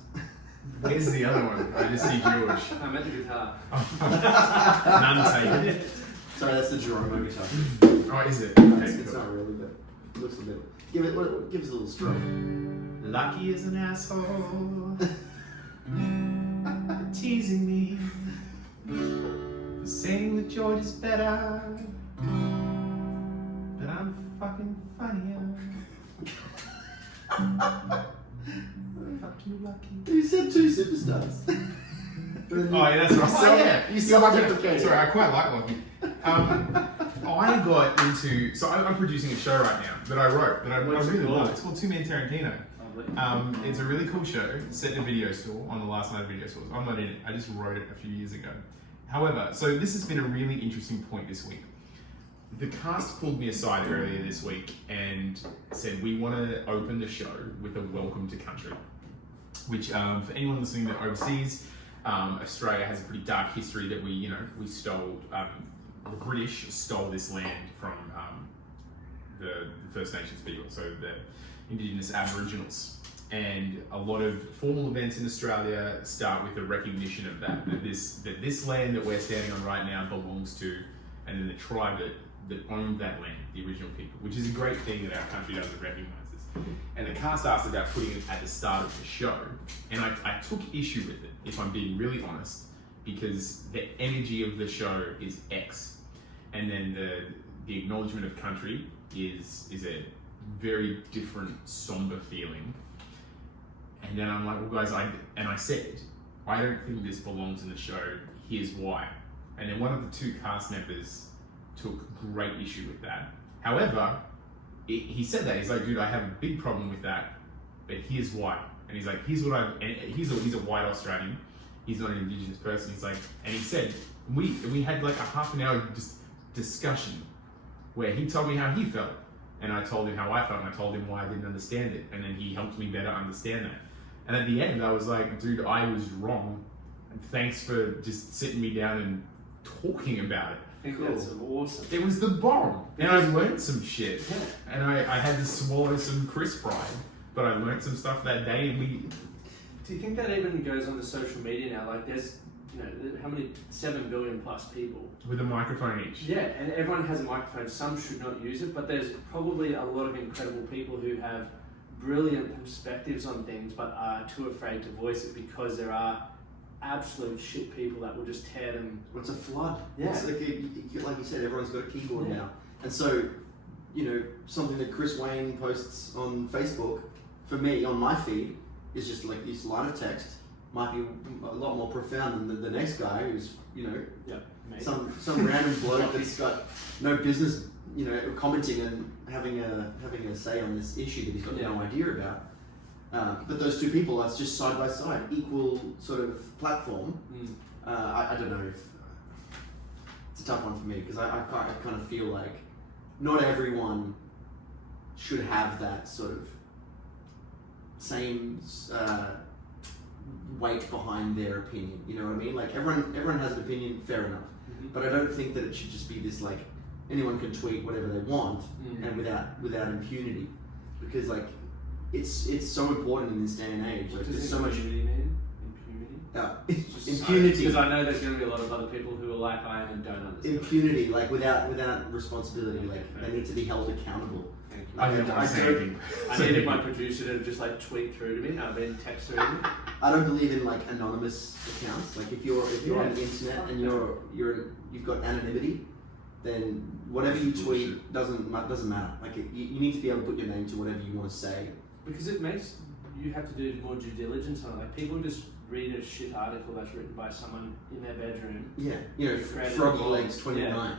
Where's the other one? I just see George. I'm at the guitar. None taken. Sorry, that's the Jerome guitar. Oh, is it? It's, Okay, it's cool. not really, but it looks a bit. Give us a little stroke. Lucky is an asshole for teasing me, for saying that George is better, but I'm fucking funnier. Not too lucky. You said two superstars. Oh yeah, that's right. So, Yeah, you self-deprecated. Sorry, I quite like Lucky. I got into, so I'm producing a show right now that I wrote, that I What's it really called? love. It's called Two Man Tarantino. Lovely. It's a really cool show. It's set in a video store on the last night of video stores. I'm not in it. I just wrote it a few years ago. However, so this has been a really interesting point this week. The cast pulled me aside earlier this week and said, we want to open the show with a welcome to country, which for anyone listening to overseas, Australia has a pretty dark history that we stole, the British stole this land from the First Nations people, so the Indigenous Aboriginals. And a lot of formal events in Australia start with a recognition of that this land that we're standing on right now belongs to, and then the tribe that owned that land, the original people, which is a great thing that our country doesn't recognise this. And the cast asked about putting it at the start of the show, and I took issue with it, if I'm being really honest, because the energy of the show is X, and then the acknowledgement of country is a very different, somber feeling. And then I'm like, well guys, I said, I don't think this belongs in the show, here's why. And then one of the two cast members took great issue with that. However, he said that, he's like, dude, I have a big problem with that, but here's why. And he's like, he's a white Australian, he's not an Indigenous person, he's like, and he said, we had like a half an hour discussion where he told me how he felt, and I told him how I felt, and I told him why I didn't understand it, and then he helped me better understand that. And at the end, I was like, dude, I was wrong, and thanks for just sitting me down and talking about it. I think that's awesome. It was the bomb, and I learned some shit, Yeah. and I had to swallow some Chris pride, but I learned some stuff that day, and Do you think that even goes on to social media now? Like, there's, how many 7 billion plus people? with a microphone each. Yeah, and everyone has a microphone. Some should not use it, but there's probably a lot of incredible people who have brilliant perspectives on things, but are too afraid to voice it because there are absolute shit people that will just tear them. It's a flood. Yeah. It's like you said, everyone's got a keyboard Yeah. now, and so something that Chris Wayne posts on Facebook for me on my feed is just like this line of text might be a lot more profound than the next guy who's some random bloke that's got no business commenting and having a say on this issue that he's got no idea about. But those two people are just side by side, equal sort of platform. I don't know if it's a tough one for me because I kind of feel like not everyone should have that sort of same weight behind their opinion. You know what I mean? Like everyone has an opinion, fair enough. But I don't think that it should just be this like anyone can tweet whatever they want and without impunity, because like it's so important in this day and age. Like there's so much impunity. Impunity. Because I know there's going to be a lot of other people who are like I am and don't understand. Impunity, like without responsibility. Like they need to be held accountable. I needed my producer to just like tweet through to me. I've been text through to me. I don't believe in like anonymous accounts. Like if you're on the internet and you've got anonymity, then whatever you tweet doesn't matter. Like you need to be able to put your name to whatever you want to say. Because it makes you have to do more due diligence on it. Like people just read a shit article that's written by someone in their bedroom. Yeah, Froggy Legs 29,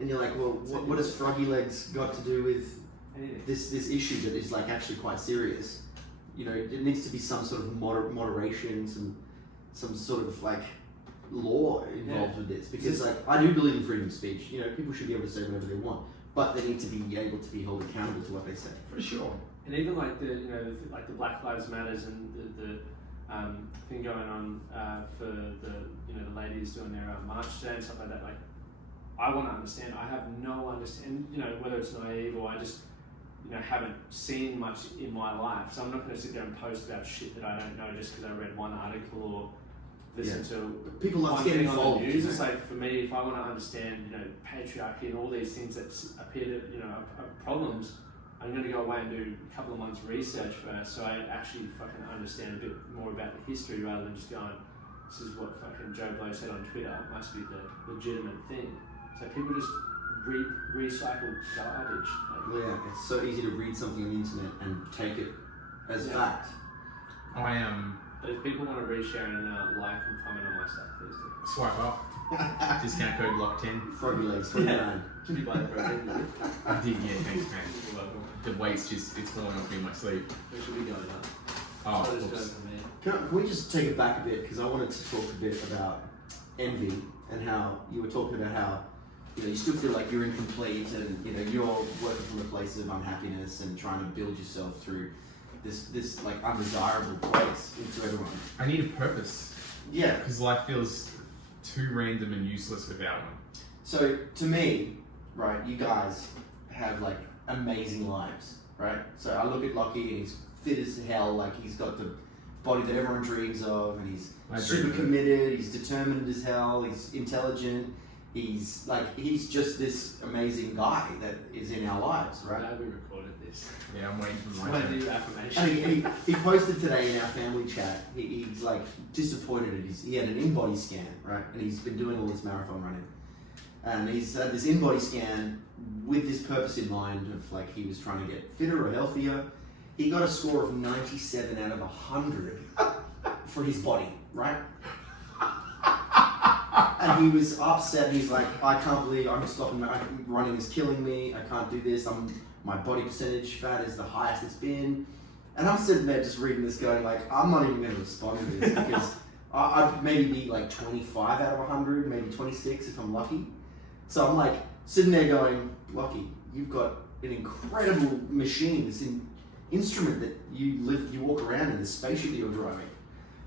and you're like, well, what has Froggy Legs got to do with anything? This issue that is like actually quite serious? It needs to be some sort of moderation, some sort of like law involved with this, because like I do believe in freedom of speech. People should be able to say whatever they want, but they need to be able to be held accountable to what they say. For sure. And even like the Black Lives Matters and the thing going on for the ladies doing their march today and stuff like that. Like, I want to understand. I have no understanding. Whether it's naive or I just haven't seen much in my life. So I'm not going to sit there and post about shit that I don't know just because I read one article or listen to people love one to get thing involved. on the news. It's like for me, if I want to understand patriarchy and all these things that appear to are problems, I'm going to go away and do a couple of months research first, so I actually fucking understand a bit more about the history rather than just going, this is what fucking Joe Blow said on Twitter, it must be the legitimate thing. So people just recycle garbage. It's so easy to read something on the internet and take it as fact. I am. But if people want to reshare and like and comment on my stuff, please do. Swipe up. Discount code LOCK10. Froggy Legs 29. Should be by the program. I did, thanks, man. You're welcome. The weight's it's falling off me in my sleep. We should be going up. Oh, So just oops. going from there. Can we just take it back a bit, because I wanted to talk a bit about envy and how you were talking about how you still feel like you're incomplete and you're working from a place of unhappiness and trying to build yourself through this like undesirable place into everyone. I need a purpose. Yeah. Because life feels too random and useless without one. So to me, right, you guys have like amazing lives, right? So I look at Lockie and he's fit as hell, like he's got the body that everyone dreams of, and he's super committed, he's determined as hell, he's intelligent, he's just this amazing guy that is in our lives, right? Glad we recorded this. Yeah, I'm waiting for I my want to turn. do affirmation. And he posted today in our family chat, he's like disappointed he had an in-body scan, right? And he's been doing all this marathon running. And he's had this in-body scan with this purpose in mind of like he was trying to get fitter or healthier. He got a score of 97 out of 100 for his body, right? And he was upset. He's like, I can't believe I'm stopping. Running is killing me. I can't do this. My body percentage fat is the highest it's been. And I'm sitting there just reading this going like, I'm not even going to respond to this because I'd maybe be like 25 out of 100, maybe 26 if I'm lucky. So I'm like sitting there going, Lockie, you've got an incredible machine, this instrument that you walk around in, this spaceship that you're driving.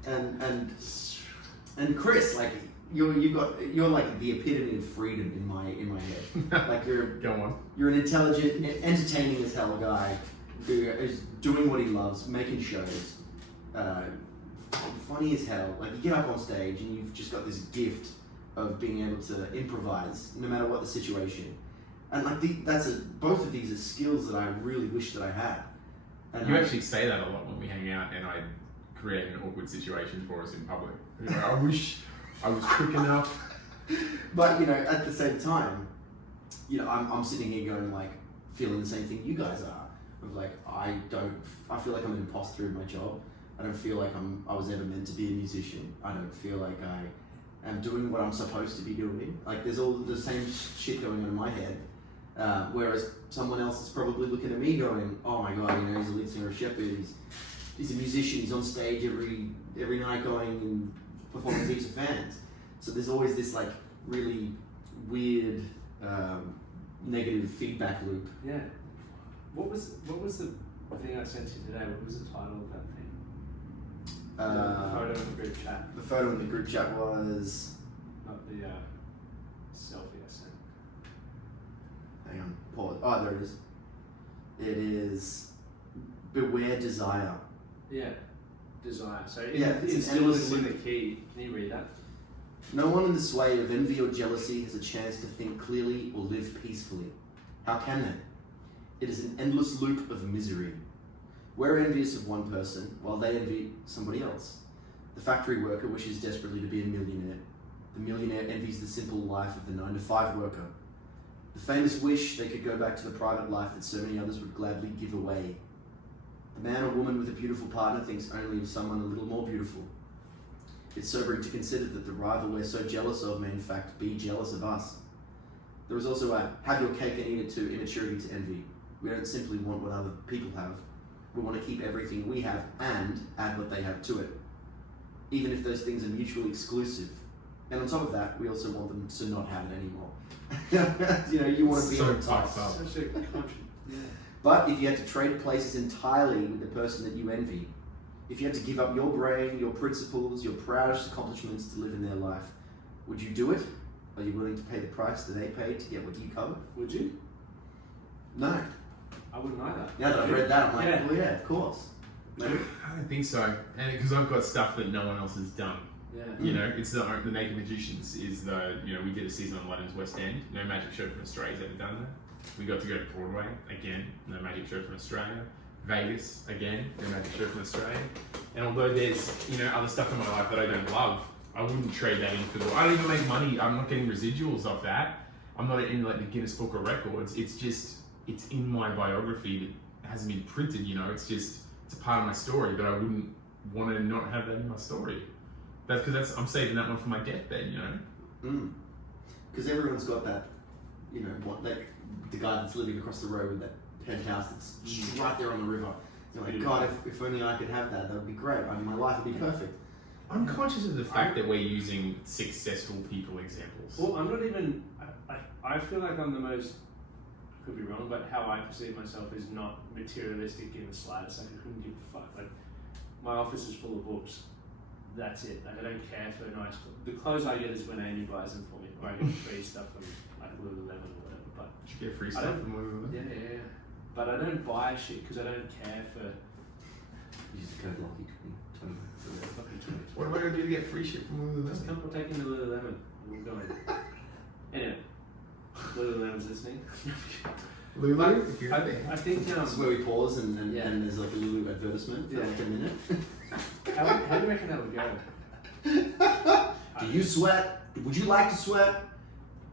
And Chris, like you're like the epitome of freedom in my head. Like you're an intelligent, entertaining as hell guy who is doing what he loves, making shows, funny as hell. Like you get up on stage and you've just got this gift of being able to improvise no matter what the situation. And like both of these are skills that I really wish that I had. And You actually say that a lot when we hang out, and I create an awkward situation for us in public. You know, I wish I was quick enough. But, you know, at the same time, you know, I'm sitting here going, like, feeling the same thing you guys are. Of like, I feel like I'm an imposter in my job. I don't feel like I was ever meant to be a musician. I don't feel like I am doing what I'm supposed to be doing. Like, there's all the same shit going on in my head. Whereas someone else is probably looking at me going, oh my God, you know, he's a lead singer of Sheppard. He's a musician. He's on stage every night going and performing to heaps of fans. So there's always this like really weird negative feedback loop. Yeah. What was the thing I sent you today? What was the title of that thing? The photo in the group chat. The photo in the group chat was... Not the selfie I sent. Hang on, pause. Oh, there it is. It is Beware Desire. Yeah, desire. So it's it's an still endless in the key. Can you read that? No one in the sway of envy or jealousy has a chance to think clearly or live peacefully. How can they? It is an endless loop of misery. We're envious of one person while they envy somebody else. The factory worker wishes desperately to be a millionaire. The millionaire envies the simple life of the 9-to-5 worker. The famous wish they could go back to the private life that so many others would gladly give away. The man or woman with a beautiful partner thinks only of someone a little more beautiful. It's sobering to consider that the rival we're so jealous of may in fact be jealous of us. There is also a have your cake and eat it too immaturity to envy. We don't simply want what other people have. We want to keep everything we have and add what they have to it, even if those things are mutually exclusive. And on top of that, we also want them to not have it anymore. You know, you want to be on top. Such a country. Yeah. But if you had to trade places entirely with the person that you envy, if you had to give up your brain, your principles, your proudest accomplishments to live in their life, would you do it? Are you willing to pay the price that they paid to get what you covered? Would you? No. I wouldn't either. Now that I've read that, I'm like, Yeah. well, yeah, of course. Maybe. I don't think so, and because I've got stuff that no one else has done. Yeah. You know, it's the Naked Magicians is we did a season on London's West End. No magic show from Australia's ever done that. We got to go to Broadway again. No magic show from Australia. Vegas again. No magic show from Australia. And although there's other stuff in my life that I don't love, I wouldn't trade that in for the. I don't even make money. I'm not getting residuals off that. I'm not in like the Guinness Book of Records. It's in my biography that hasn't been printed. It's a part of my story, but I wouldn't want to not have that in my story. That's because I'm saving that one for my deathbed, Because everyone's got that, like the guy that's living across the road with that penthouse that's right there on the river. You're like, God, if only I could have that would be great. My life would be perfect. I'm conscious of the fact that we're using successful people examples. Well, I'm not even. I feel like I'm the most. Could be wrong, but how I perceive myself is not materialistic in the slightest. Like I couldn't give a fuck. Like my office is full of books. That's it. Like I don't care for nice. The clothes I get is when Amy buys them for me, or I get free stuff from like Lululemon or whatever. But Did you get free stuff from Lululemon? yeah. But I don't buy shit because I don't care for. Use the code Lucky 20. What am I going to do to get free shit from Just Lululemon? come and take me to Lululemon. We'll go in. Anyway, Lululemon's listening. Lulu? I think This is where we pause and Yeah. there's like a Lulu advertisement for Yeah. like a minute. how do you reckon that would go? Do you sweat? Would you like to sweat?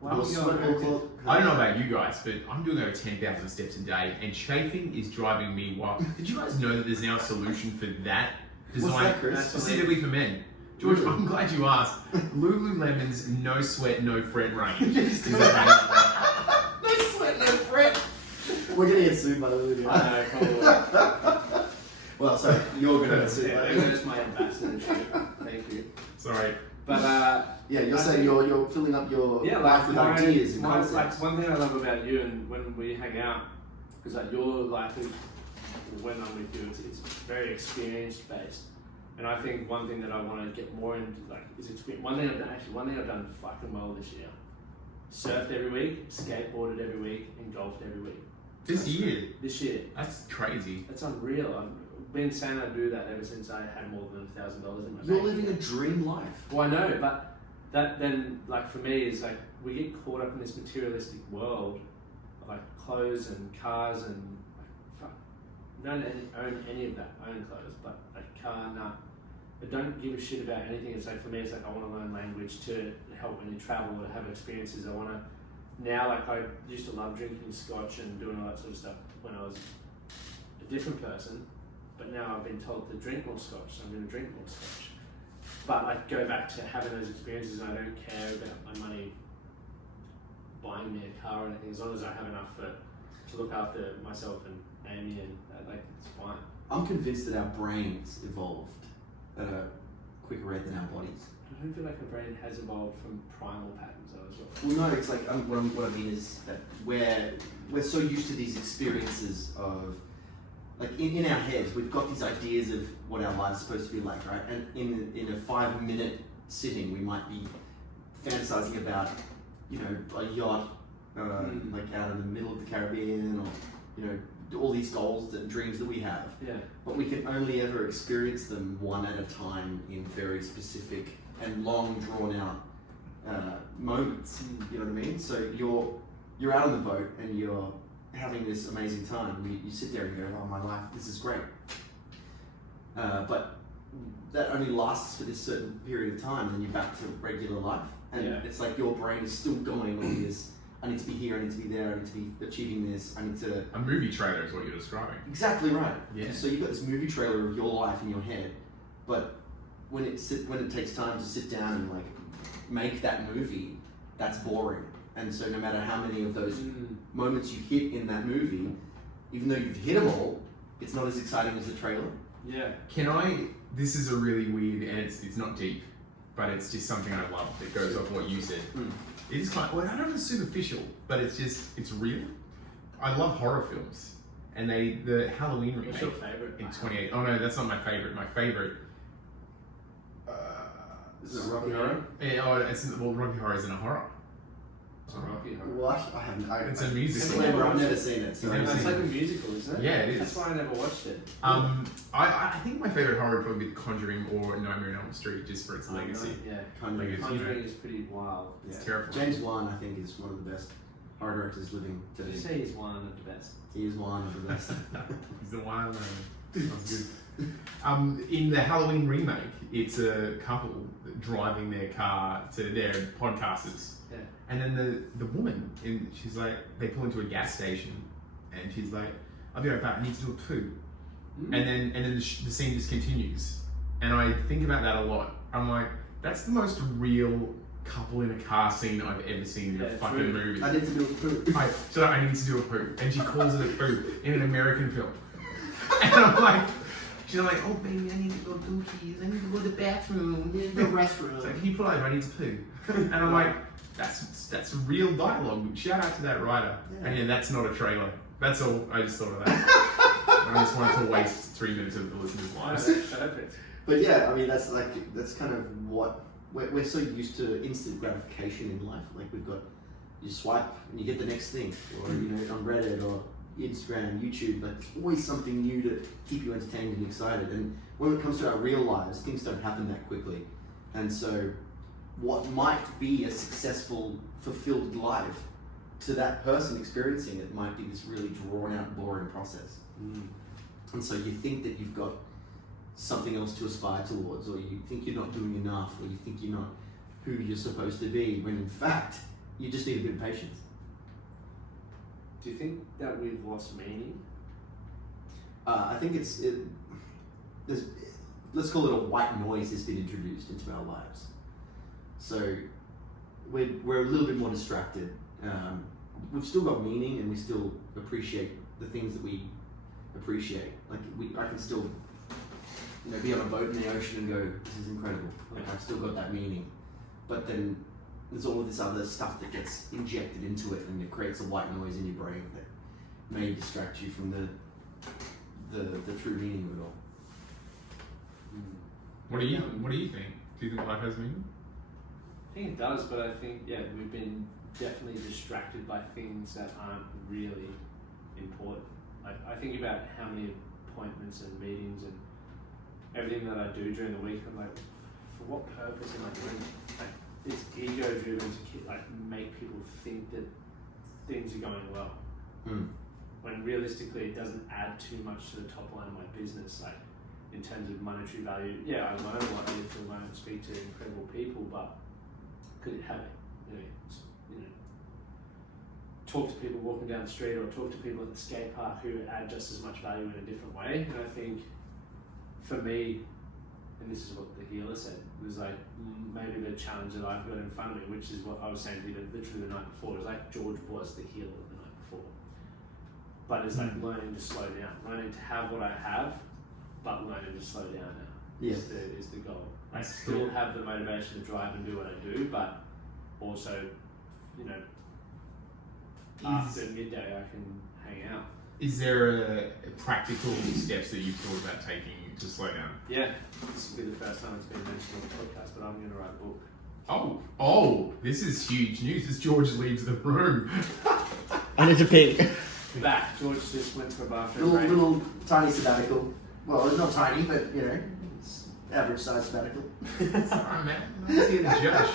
Why Will would you sweat go will American? close- I don't know about you guys, but I'm doing over 10,000 steps a day, and chafing is driving me wild. Did you guys know that there's now a solution for that? What's that, Chris? Specifically for men. George, I'm glad you asked. Lululemon's no sweat, no fret range. is available. No sweat, no fret. We're gonna get sued by Lulu. I know, probably. Well, sorry, you're gonna get sued Yeah, by maybe Lulu. that's my ambassadorship. Thank you. Sorry. But Yeah, you're I saying think- you're filling up your life with ideas and concepts. Like one thing I love about you and when we hang out is that your life is, when I'm with you, it's very experience based. And I think one thing that I want to get more into is experience. One thing I've done fucking well this year: surfed every week, skateboarded every week, and golfed every week. This year? This year. That's crazy. That's unreal. I've been saying I'd do that ever since I had more than $1,000 in my You're bank. living a dream life. Well, I know, but that then, like for me, is like we get caught up in this materialistic world of like clothes and cars and like fuck. don't own any of that. I own clothes, but a car, nah. I don't give a shit about anything. It's like, for me, it's like I want to learn language to help when you travel or have experiences. I want to, now, like I used to love drinking scotch and doing all that sort of stuff when I was a different person, but now I've been told to drink more scotch, so I'm going to drink more scotch. But like go back to having those experiences, and I don't care about my money buying me a car or anything, as long as I have enough to look after myself and Amy, and like it's fine. I'm convinced that our brains evolved at a quicker rate than our bodies. I don't feel like the brain has evolved from primal patterns though as well. Well, no, it's like what I mean is that we're so used to these experiences of, like in our heads, we've got these ideas of what our lives are supposed to be like, right? And in a 5-minute sitting, we might be fantasizing about, you know, a yacht, like out in the middle of the Caribbean, or you know, all these goals and dreams that we have. Yeah. But we can only ever experience them one at a time in very specific and long drawn out moments. You know what I mean? So you're out on the boat and you're having this amazing time. You sit there and you go, oh my life, this is great. But that only lasts for this certain period of time, then you're back to regular life. And it's like your brain is still going on this, I need to be here, I need to be there, I need to be achieving this, I need to... A movie trailer is what you're describing. Exactly right. Yeah. So you've got this movie trailer of your life in your head, but when it takes time to sit down and like make that movie, that's boring. And so no matter how many of those moments you hit in that movie, even though you've hit them all, it's not as exciting as the trailer. Yeah. This is a really weird, and it's not deep, but it's just something I love that goes off what you said. It is kind of, well, I don't know if it's superficial, but it's real. I love horror films, and the Halloween remake. What's your favourite? In 28. Oh no, that's not my favorite. My favorite. Is it Rocky Horror? Yeah, Rocky Horror isn't a horror. It's a Rocky Horror. What? I haven't. It's a musical. I've never seen it. So It's like a musical, isn't it? Yeah, it is. That's why I never watched it. I think my favorite horror would probably be The Conjuring or Nightmare on Elm Street, just for its legacy. Yeah. Conjuring. Conjuring is pretty wild. It's terrifying. James Wan, I think, is one of the best horror directors living Did today. you say he's one of the best? He is one of the best. He's the one. Sounds good. In the Halloween remake, it's a couple driving their car to their podcasters. Yeah. And then the woman, she's like, they pull into a gas station, and she's like, I'll be right back, I need to do a poo. And then the scene just continues. And I think about that a lot. I'm like, that's the most real couple in a car scene I've ever seen in a fucking movie. I need to do a poo. I need to do a poo. And she calls it a poo in an American film. And I'm like, she's like, oh baby, I need to go dookies, I need to go to the bathroom, I need to go to the restroom. It's like, can you pull over, I need to poo. And I'm like, that's real dialogue. Shout out to that writer. Yeah. And that's not a trailer. That's all. I just thought of that. I just wanted to waste 3 minutes of the listeners' lives. Perfect. But yeah, I mean, that's kind of what we're so used to instant gratification in life. Like we've got, you swipe and you get the next thing, or you know, on Reddit or Instagram, YouTube. Like there's always something new to keep you entertained and excited. And when it comes to our real lives, things don't happen that quickly. And so, what might be a successful, fulfilled life to that person experiencing it might be this really drawn out, boring process. And so you think that you've got something else to aspire towards, or you think you're not doing enough, or you think you're not who you're supposed to be, when in fact, you just need a bit of patience. Do you think that we've lost meaning? I think let's call it a white noise has been introduced into our lives. So we're a little bit more distracted. We've still got meaning, and we still appreciate the things that we appreciate. Like I can still, you know, be on a boat in the ocean and go, this is incredible. Like I've still got that meaning. But then there's all of this other stuff that gets injected into it, and it creates a white noise in your brain that may distract you from the true meaning of it all. What do you think? Do you think life has meaning? I think it does, but I think we've been definitely distracted by things that aren't really important. Like I think about how many appointments and meetings and everything that I do during the week. I'm like, for what purpose am I doing? Like it's ego driven to make people think that things are going well. when realistically it doesn't add too much to the top line of my business, like in terms of monetary value. Yeah, I learn a lot here to learn and speak to incredible people, but could it have it? You know, talk to people walking down the street or talk to people at the skate park who add just as much value in a different way. And I think for me, and this is what the healer said, was like maybe the challenge that I've got in front of me, which is what I was saying to you literally the night before, is like George was the healer the night before. But it's like learning to slow down, learning to have what I have, but learning to slow down now is the goal. I still have the motivation to drive and do what I do, but also, you know, after midday I can hang out. Is there a practical steps that you've thought about taking to slow down? Yeah, this will be the first time it's been mentioned on the podcast, but I'm going to write a book. Oh, this is huge news as George leaves the room. I need to pee. Back. George just went to a bathroom break. Little tiny sabbatical. Well, it's not tiny, but you know, it's average size sabbatical. Alright, man. Let's hear the judge.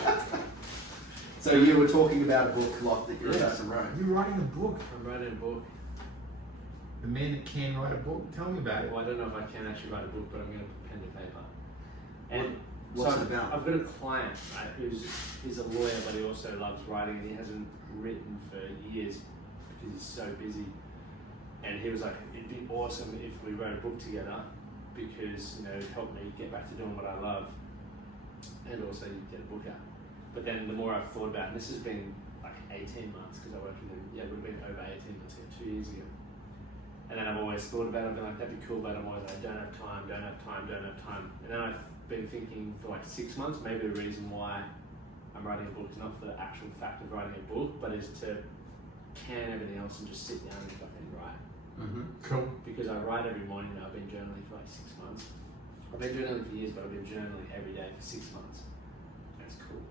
So you were talking about a book, Locke, that you're about to write. You're writing a book. I'm writing a book. The man that can write a book. Tell me about it. Well, I don't know if I can actually write a book, but I'm going to put pen to paper. And What's so it about? I've got a client, right, he's a lawyer, but he also loves writing, and he hasn't written for years because he's so busy. And he was like, it'd be awesome if we wrote a book together, because, you know, it helped me get back to doing what I love, and also you get a book out. But then the more I've thought about it, and this has been like 18 months, because I worked with him, it would have been over 18 months ago, 2 years ago. And then I've always thought about it, I've been like, that'd be cool, but I'm always like, don't have time. And then I've been thinking for like 6 months, maybe the reason why I'm writing a book is not for the actual fact of writing a book, but is to can everything else and just sit down and fucking write. Cool. Because I write every morning now. I've been journaling for like 6 months. I've been journaling for years, but I've been journaling every day for 6 months. That's cool.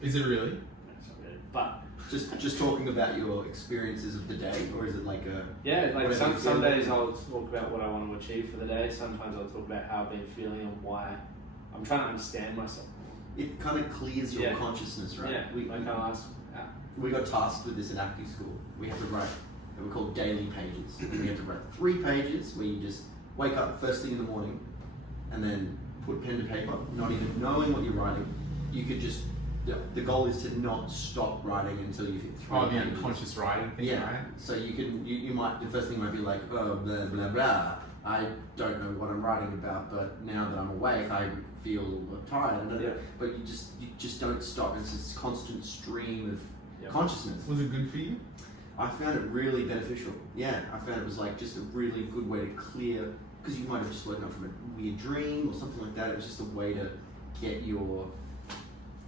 Is it really? No, it's not really. But Just talking about your experiences of the day, or is it like a... yeah, like whatever you some feel? days I'll talk about what I want to achieve for the day. Sometimes I'll talk about how I've been feeling and why I'm trying to understand myself. It kind of clears your Yeah. consciousness, right? Yeah, like I'll ask. We got tasked with this in acting school. We had to write, they were called daily pages. And we had to write 3 pages where you just wake up first thing in the morning and then put pen to paper, not even knowing what you're writing. You could just, the goal is to not stop writing until you hit 3 Oh, the pages. unconscious writing thing, Yeah, right? so you can, you might, the first thing might be like, oh, blah, blah, blah. I don't know what I'm writing about, but now that I'm awake, I feel tired. Yeah. But you just don't stop. It's this constant stream of Yep. consciousness. Was it good for you? I found it really beneficial. Yeah, I found it was like just a really good way to clear, because you might have just woken up from a weird dream or something like that. It was just a way to get your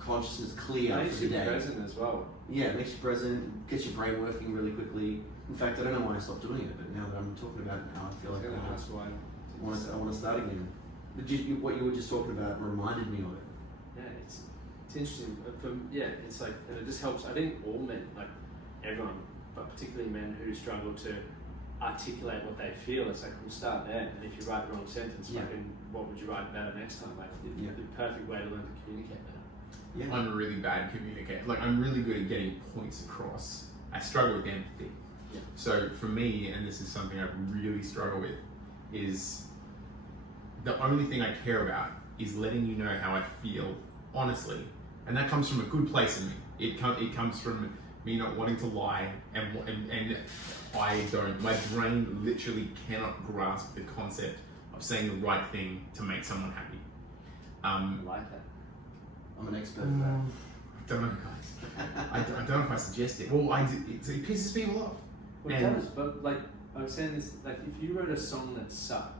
consciousness clear Makes for the you day. present as well. Yeah, it makes you present, gets your brain working really quickly. In fact, I don't know why I stopped doing it, but now that I'm talking about it now, I feel like That's why. I want to start again. But what you were just talking about reminded me of it. Yeah, it's interesting. It's like, and it just helps. I think all men, like everyone, but particularly men who struggle to articulate what they feel. It's like, we'll start there, and if you write the wrong sentence, Yeah. fucking, what would you write about it next time? Like, the perfect way to learn to communicate better. Yeah. I'm a really bad communicator. Like, I'm really good at getting points across. I struggle with empathy. Yeah. So for me, and this is something I really struggle with, is the only thing I care about is letting you know how I feel honestly, and that comes from a good place in me. It comes from me not wanting to lie, and I don't. My brain literally cannot grasp the concept of saying the right thing to make someone happy. I like that. I'm an expert at that. I don't know, guys. I don't know if I suggest it. Well, it pisses people off. Well, it does, but like I was saying this, like if you wrote a song that sucked,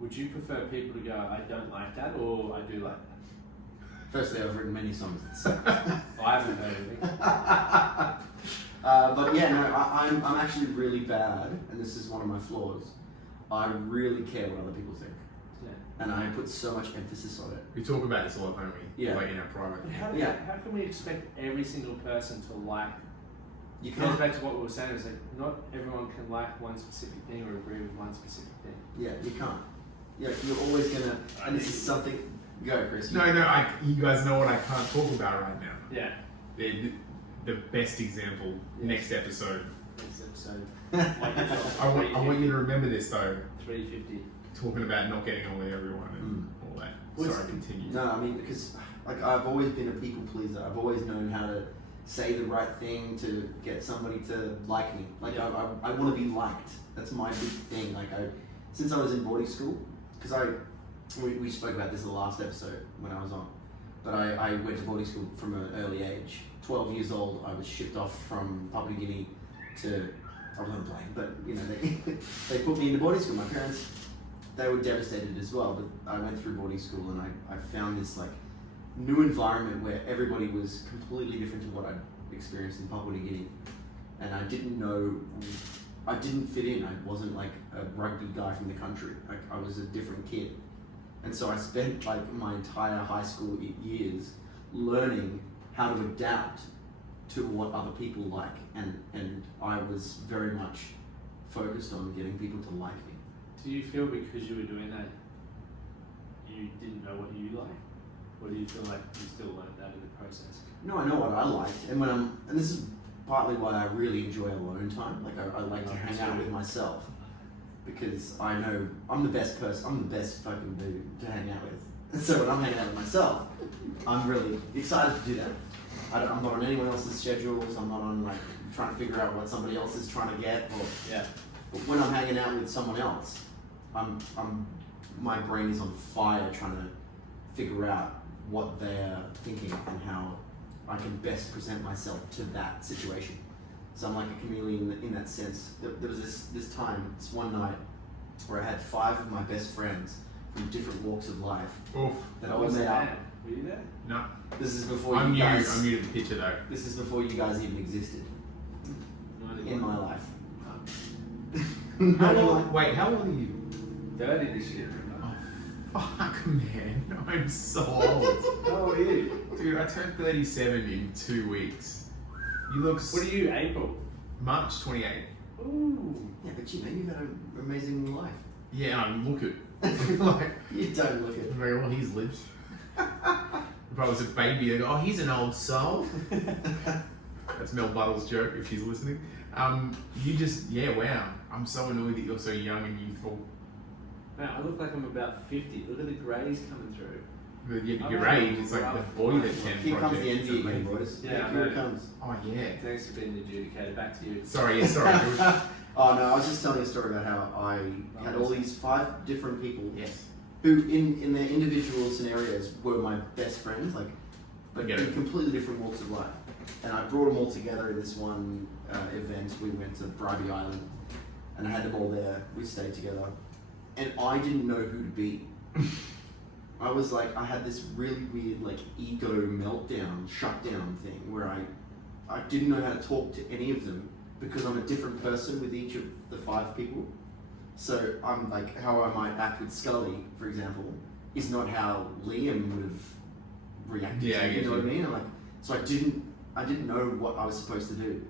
would you prefer people to go, I don't like that, or I do like that? Firstly, I've written many songs that suck. Well, I haven't heard anything. But yeah, no, I'm actually really bad, and this is one of my flaws. I really care what other people think, Yeah. and I put so much emphasis on it. We talk about this a lot, don't we? Yeah. Like in our private. But how can we expect every single person to like? You It goes can't. back to what we were saying. It's like not everyone can like one specific thing or agree with one specific thing. Yeah, you can't. Yeah, you're always gonna. And this is something. Go, Chris. No, you guys know what I can't talk about right now. Yeah. The best example, Yes. next episode. It's So like your shop, I want you to remember this though. 350. Talking about not getting on with everyone and all that. Well, Sorry, continue. No, I mean, because like I've always been a people pleaser. I've always known how to say the right thing to get somebody to like me. Like Yeah. I want to be liked. That's my big thing. Like since I was in boarding school, because we spoke about this in the last episode when I was on, but I went to boarding school from an early age. 12 years old, I was shipped off from Papua New Guinea to, I wasn't playing, but you know, they put me into boarding school. My parents, they were devastated as well, but I went through boarding school and I found this like new environment where everybody was completely different to what I'd experienced in Papua New Guinea. And I didn't fit in. I wasn't like a rugby guy from the country. Like I was a different kid. And so I spent like my entire high school years learning how to adapt to what other people like. And I was very much focused on getting people to like me. Do you feel because you were doing that, you didn't know what you like? Or do you feel like you still learned that in the process? No, I know what I like. And this is partly why I really enjoy alone time. Like I like to hang out with myself. Because I know I'm the best person, I'm the best fucking dude to hang out with. And so when I'm hanging out with myself, I'm really excited to do that. I'm not on anyone else's schedules, I'm not on like trying to figure out what somebody else is trying to get. But when I'm hanging out with someone else, my brain is on fire trying to figure out what they're thinking and how I can best present myself to that situation. So I'm like a chameleon in that sense. There was this one night where I had 5 of my best friends from different walks of life Oof. that all met up. Were you there? No. This is before I'm you new. guys. I'm new to the picture though. This is before you guys even existed in my life. How old? Wait, how old are you? 30 this year. Oh, fuck, man. I'm so old. How old are you? Dude, I turned 37 in 2 weeks. You look. What are you, April? March 28. Ooh. Yeah, but you know, you've had an amazing life. Yeah, I look it. Like, You don't look it. very well, his lips. If I was a baby, they'd go, oh, he's an old soul. That's Mel Buttle's joke, if she's listening. Wow. I'm so annoyed that you're so young and youthful. Man, I look like I'm about 50. Look at the greys coming through. But your age, it's like the boy that can Here comes the project. envy again, boys. Yeah, Here I it know. comes. Oh, yeah. Thanks for being the adjudicator. Back to you. Sorry. It was- Oh no, I was just telling a story about how I had all these 5 different people yes. who in their individual scenarios were my best friends, like, but Get in it. completely different walks of life. And I brought them all together in this one event. We went to Bribey Island, and I had them all there. We stayed together, and I didn't know who to be. I was like, I had this really weird like ego meltdown, shutdown thing where I didn't know how to talk to any of them because I'm a different person with each of the 5 people. So I'm like, how I might act with Scully, for example, is not how Liam would have reacted Yeah, to I me, get you know you. what I mean? And like, so I didn't know what I was supposed to do.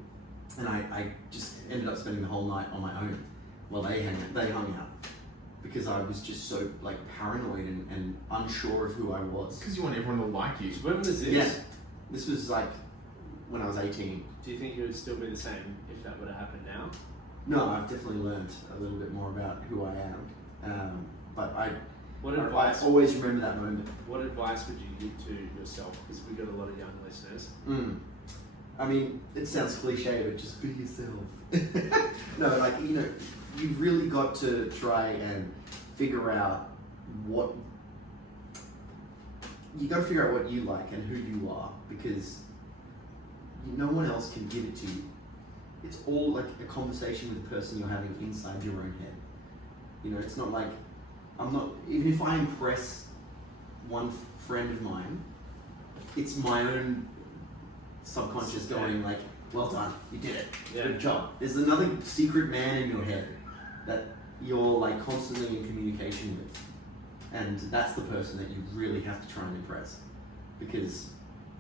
And I just ended up spending the whole night on my own while they hung out. Because I was just so like paranoid and unsure of who I was. Because you want everyone to like you. So when was this? Yeah. This was like when I was 18. Do you think it would still be the same if that would have happened now? No, I've definitely learned a little bit more about who I am. But I always remember that moment. What advice would you give to yourself? Because we've got a lot of young listeners. I mean, it sounds cliche, but just be yourself. No, like, you know, you've really got to try and figure out what you like and who you are, because no one else can give it to you. It's all like a conversation with the person you're having inside your own head. You know, it's not like even if I impress one friend of mine, it's my own subconscious going like, well done, you did it, good job. There's another secret man in your head that you're like constantly in communication with, and that's the person that you really have to try and impress, because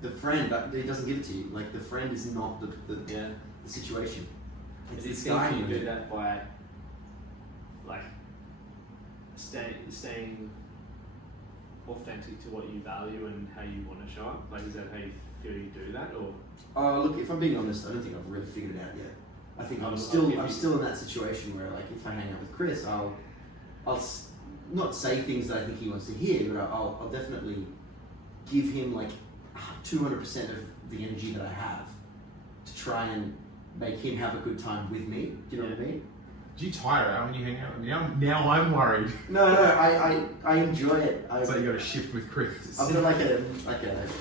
the friend, he doesn't give it to you. Like, the friend is not the situation. It's Do you this think guy. you do that by like staying authentic to what you value and how you want to show up? Like, is that how you feel you do that, or? Look, if I'm being honest, I don't think I've really figured it out yet. I think I'll I'm give you- still in that situation where, like, if I hang out with Chris, I'll not say things that I think he wants to hear, but I'll definitely give him like 200% of the energy that I have to try and make him have a good time with me. Do you know what I mean? Do you tire out when you hang out with me? Now I'm worried. No, I enjoy it. So you got to shift with Chris. I've got like a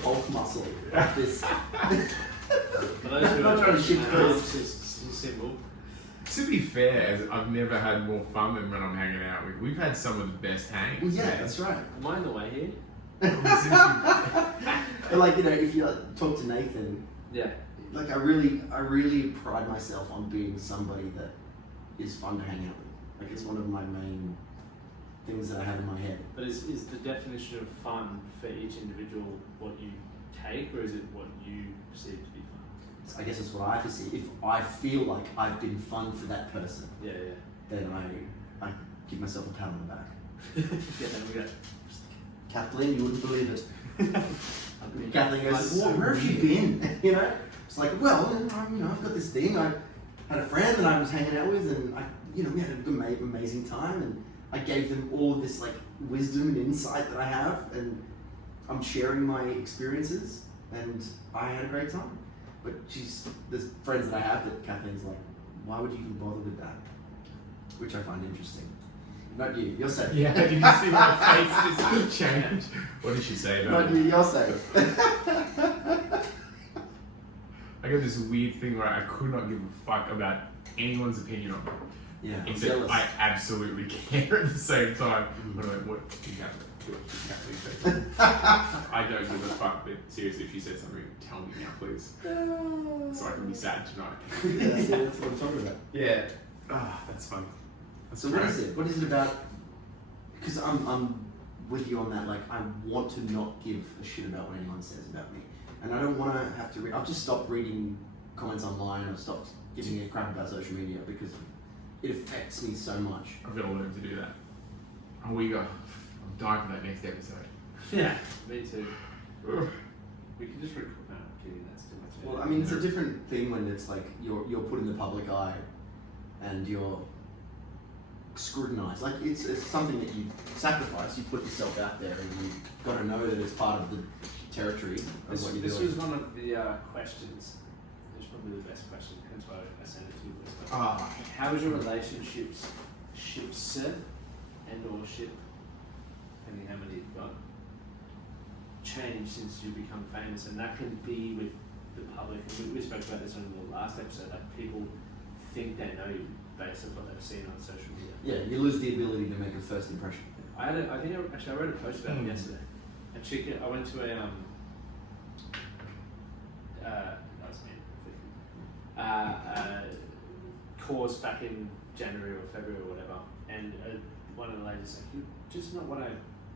bulk muscle like this. For those who I'm not are trying to shift Chris. it's simple. To be fair, as I've never had more fun than when I'm hanging out with. We've had some of the best hangs. Well, yeah, that's right. Am I in the way here? But like, you know, if you talk to Nathan, Yeah. like I really pride myself on being somebody that is fun to hang out with. Like it's one of my main things that I have in my head. But is the definition of fun for each individual what you take, or is it what you perceive to be fun? I guess that's what I perceive. If I feel like I've been fun for that person, Yeah. then I give myself a pat on the back. Yeah, then we go. Kathleen, you wouldn't believe it. Kathleen goes, so "Where have you been?" You know, it's like, well, I've got this thing. I had a friend that I was hanging out with, and we had a good, amazing time, and I gave them all of this like wisdom and insight that I have, and I'm sharing my experiences, and I had a great time. But there's friends that I have that Kathleen's like, why would you even bother with that? Which I find interesting. Not you, you're safe. Yeah, did you see my face just change? What did she say about Not it? you, you're safe. I got this weird thing where I could not give a fuck about anyone's opinion on me. Yeah, I'm Except jealous. I absolutely care at the same time. But I'm like, what? I don't give a fuck, but seriously, if she said something, tell me now, please. So I can be sad tonight. Yeah, that's what I'm talking about. Yeah. Ah, that's fun. That's So great. what is it? What is it about? Because I'm with you on that. Like, I want to not give a shit about what anyone says about me, and I don't want to have to. I've just stopped reading comments online. I've stopped giving a crap about social media because it affects me so much. I've got to learn to do that. Oh, we go. I'm dying for that next episode. Yeah, me too. Ugh. We can just record. No, I'm kidding. That's too much. Well, I mean, it's a different thing when it's like you're put in the public eye, and you're scrutinized. Like it's something that you sacrifice. You put yourself out there, and you've got to know that it's part of the territory of what you're This doing. was one of the questions. It was probably the best question. Hence why I sent it to you. Ah. How has your relationships, and or ship, depending how many you've got, changed since you become famous? And that can be with the public. And we spoke about this on the last episode. That people think they know you based on what they've seen on social media. Yeah, you lose the ability to make a first impression. I wrote a post about it yesterday. A chick, I went to that was me. Course back in January or February or whatever, and one of the ladies like, "You're just not what I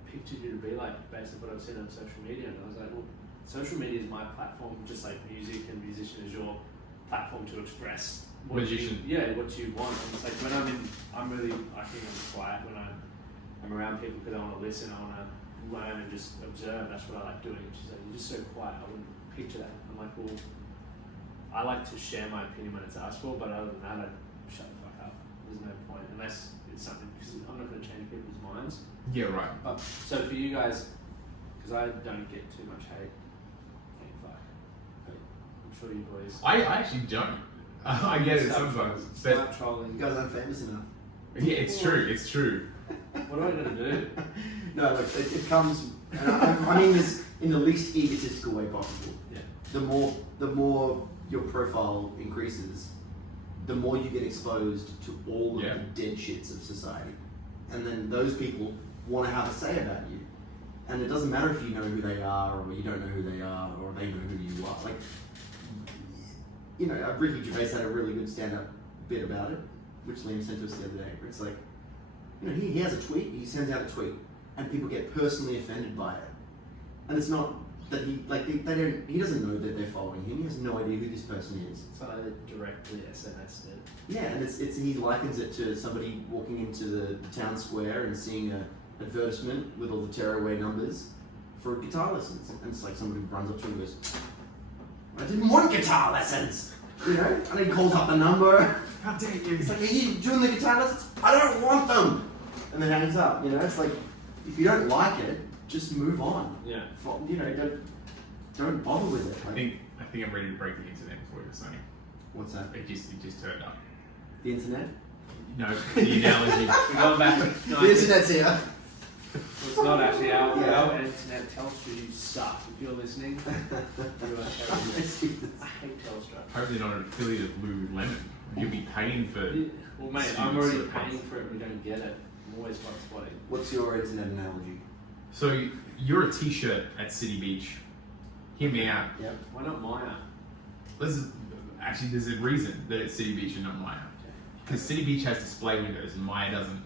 pictured you to be like based on what I've seen on social media." And I was like, "Well, social media is my platform, just like music and musician is your platform to express what you want." And it's like when I think I'm quiet when I'm around people because I want to listen, I want to learn and just observe. That's what I like doing. And she's like, "You're just so quiet. I wouldn't picture that." I'm like, "Well, I like to share my opinion when it's asked for, but other than that, I shut the fuck up. There's no point unless it's something, because I'm not going to change people's minds." Yeah, right. So for you guys, because I don't get too much hate, thank fuck. But I'm sure you boys. I actually don't. I get it sometimes. But Start trolling. You guys aren't famous enough. yeah, it's true. It's true. What am I going to do? No, look, it comes. And I mean this in the least egotistical way possible. Yeah. The more your profile increases, the more you get exposed to all of the dead shits of society, and then those people want to have a say about you. And it doesn't matter if you know who they are or you don't know who they are or they know who you are. Like, Ricky Gervais had a really good stand-up bit about it, which Liam sent to us the other day. Where it's like, he has a tweet, he sends out a tweet, and people get personally offended by it. And it's not that he doesn't know that they're following him. He has no idea who this person is. So I directly SNS'd it. Yeah, and he likens it to somebody walking into the town square and seeing a advertisement with all the tearaway numbers for guitar lessons. And it's like somebody runs up to him and goes, "I didn't want guitar lessons." You know, and he calls up the number. How dare you? It's like, are you doing the guitar lessons? I don't want them. And then hangs up. You know, it's like, if you don't like it, just move on. Yeah. You know, don't bother with it. I think I'm ready to break the internet before you're saying. What's that? It just turned up. The internet? No, the analogy. We're going back. The internet's here. It's not actually our Yeah. internet. Telstra, you suck. If you're listening, you are terrible. I hate Telstra. Hope they're not an affiliate of Lululemon. You'll be paying for. Well, mate, stupid I'm already surplus. paying for it. We don't get it. I'm always hot spotting. What's your internet analogy? So you're a T-shirt at City Beach. Hear me out. Yep. Why not Maya? There's a reason that it's City Beach and not Maya. Because City Beach has display windows and Maya doesn't.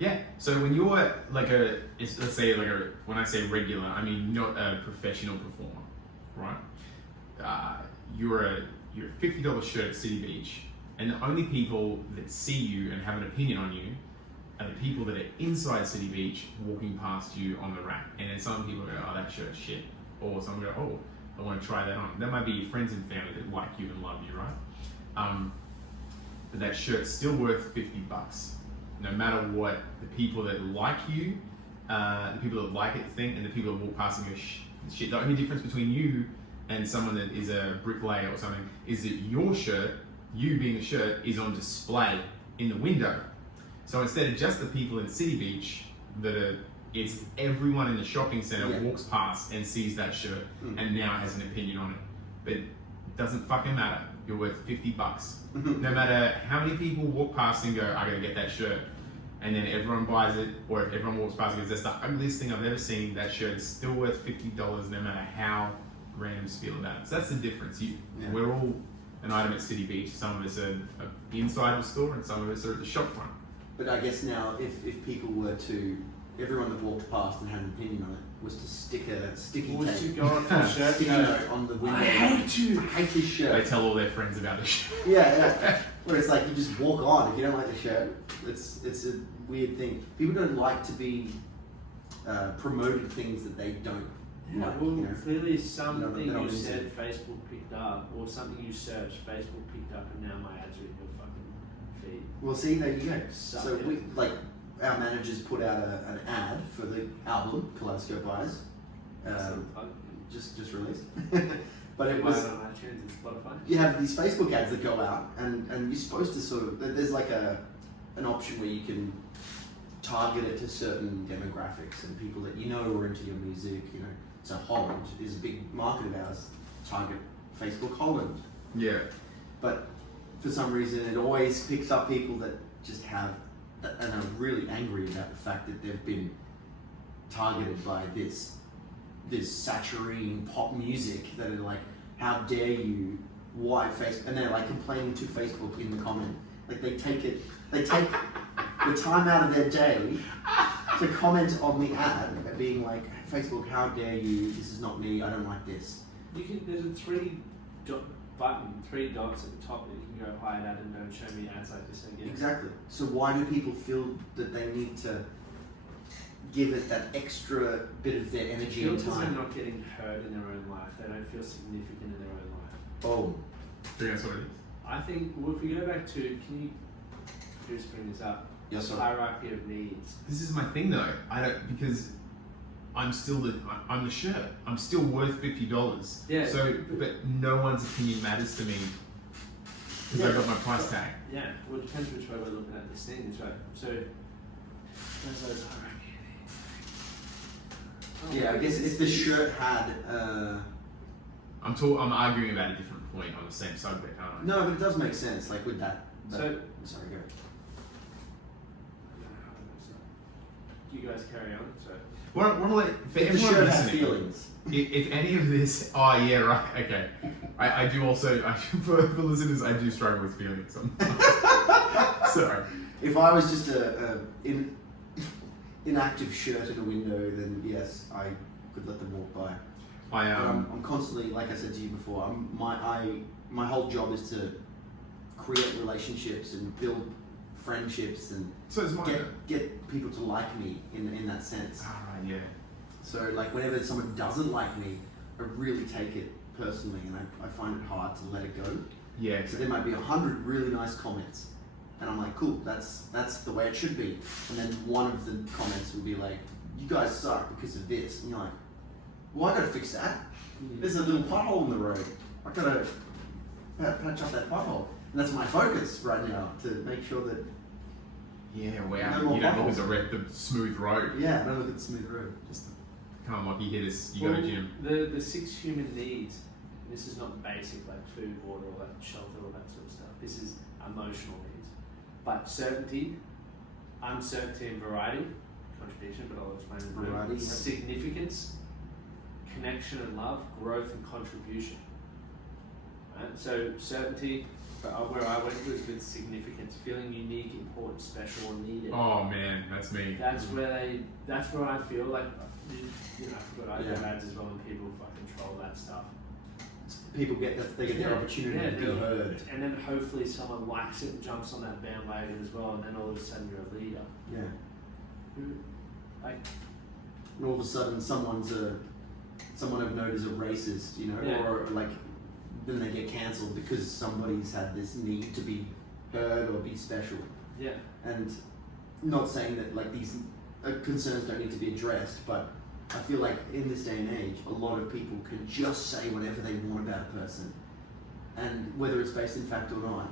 Yeah. So when you're let's say when I say regular, I mean not a professional performer, right? You're a $50 shirt at City Beach, and the only people that see you and have an opinion on you are the people that are inside City Beach walking past you on the rack. And then some people go, oh, that shirt's shit. Or some go, oh, I want to try that on. That might be your friends and family that like you and love you, right? But that shirt's still worth $50. No matter what the people that like you, the people that like it think, and the people that walk past and go, shit. The only difference between you and someone that is a bricklayer or something is that your shirt, you being a shirt, is on display in the window. So instead of just the people in City Beach, it's everyone in the shopping center walks past and sees that shirt and now has an opinion on it. But it doesn't fucking matter. You're worth $50. No matter how many people walk past and go, I gotta get that shirt. And then everyone buys it, or if everyone walks past and goes, that's the ugliest thing I've ever seen, that shirt is still worth $50 no matter how randoms feel about it. So that's the difference. We're all an item at City Beach. Some of us are inside the store and some of us are at the shop front. But I guess now, if people were to, everyone that walked past and had an opinion on it, was to stick a sticky Was to tape, go on the shirt. sticky note on the window. I hate you. I hate this They shirt. tell all their friends about the shirt. Yeah. Where it's like you just walk on if you don't like the shirt. It's a weird thing. People don't like to be promoted things that they don't. Yeah, like, well, you know. clearly something they're not you into said Facebook picked up, or something you searched, Facebook picked up, and now my ads are in your fucking feed. Well, see, there you go. Suck So it. we our managers put out an ad for the album Kaleidoscope Eyes, just released. But it was. on iTunes and Spotify. You have these Facebook ads that go out, and you're supposed to sort of. There's like an option where you can target it to certain demographics and people that you know are into your music. You know, so Holland is a big market of ours. Target Facebook Holland. Yeah. But for some reason, it always picks up people that just have and are really angry about the fact that they've been targeted by this saccharine pop music that are like, how dare you? Why Facebook? And they're like complaining to Facebook in the comment. Like they take the time out of their day to comment on the ad, being like, Facebook, how dare you? This is not me. I don't like this. There's a three dots at the top that you can go hide ad and don't show me ads like this again. Exactly. So why do people feel that they need to give it that extra bit of their energy and Because they're time? not getting heard in their own life. They don't feel significant in their own life. Oh, So that's what it is. I think, well, if we go back to, can you just bring this up? yes, sir. Hierarchy of needs. This is my thing though. Because I'm the shirt. I'm still worth $50. Yeah. So, but no one's opinion matters to me because I got my price tag. Yeah, well, it depends which way we're looking at this thing. Right? So, there's those hierarchy of needs. Yeah, I guess if the shirt had. I'm arguing about a different point on the same subject, aren't I? No, but it does make sense. Like with that. So, sorry, go. you guys carry on. So, Want to let for If the everyone shirt has listening. feelings. If any of this, oh yeah, right, okay. I do also, for listeners, I do struggle with feelings. Sorry. If I was just a inactive shirt in a window, then yes, I could let them walk by. I But I'm constantly, like I said to you before, my whole job is to create relationships and build friendships and so it's my get people to like me in that sense. Alright, yeah. So like whenever someone doesn't like me, I really take it personally, and I find it hard to let it go. Yeah. So there might be 100 really nice comments, and I'm like, cool, that's the way it should be. And then one of the comments will be like, you guys suck because of this, and you're like, well, I gotta fix that. There's a little pothole in the road. I gotta patch up that pothole, and that's my focus right now, to make sure that. Yeah, wow. No more You don't look at potholes. the smooth road. Yeah, I don't look at the smooth road. Just come on, Lockie, hit us. You go to gym. The 6 human needs. This is not basic like food, water, all that shelter, all that sort of stuff. This is emotional needs. But certainty, uncertainty, and variety. Contradiction, but I'll explain it. Variety. Significance, connection and love, growth and contribution. Right? So certainty, where I went was with significance, feeling unique, important, special, or needed. Oh man, that's me. That's where I feel like, you know, I forgot I do ads as well, and people fucking troll that stuff. People get their opportunity to be heard. And then hopefully someone likes it and jumps on that bandwagon as well, and then all of a sudden you're a leader. Yeah. Like, And all of a sudden someone I've known is a racist, you know, or like then they get cancelled because somebody's had this need to be heard or be special. yeah. And not saying that like these concerns don't need to be addressed, but I feel like in this day and age, a lot of people can just say whatever they want about a person, and whether it's based in fact or not,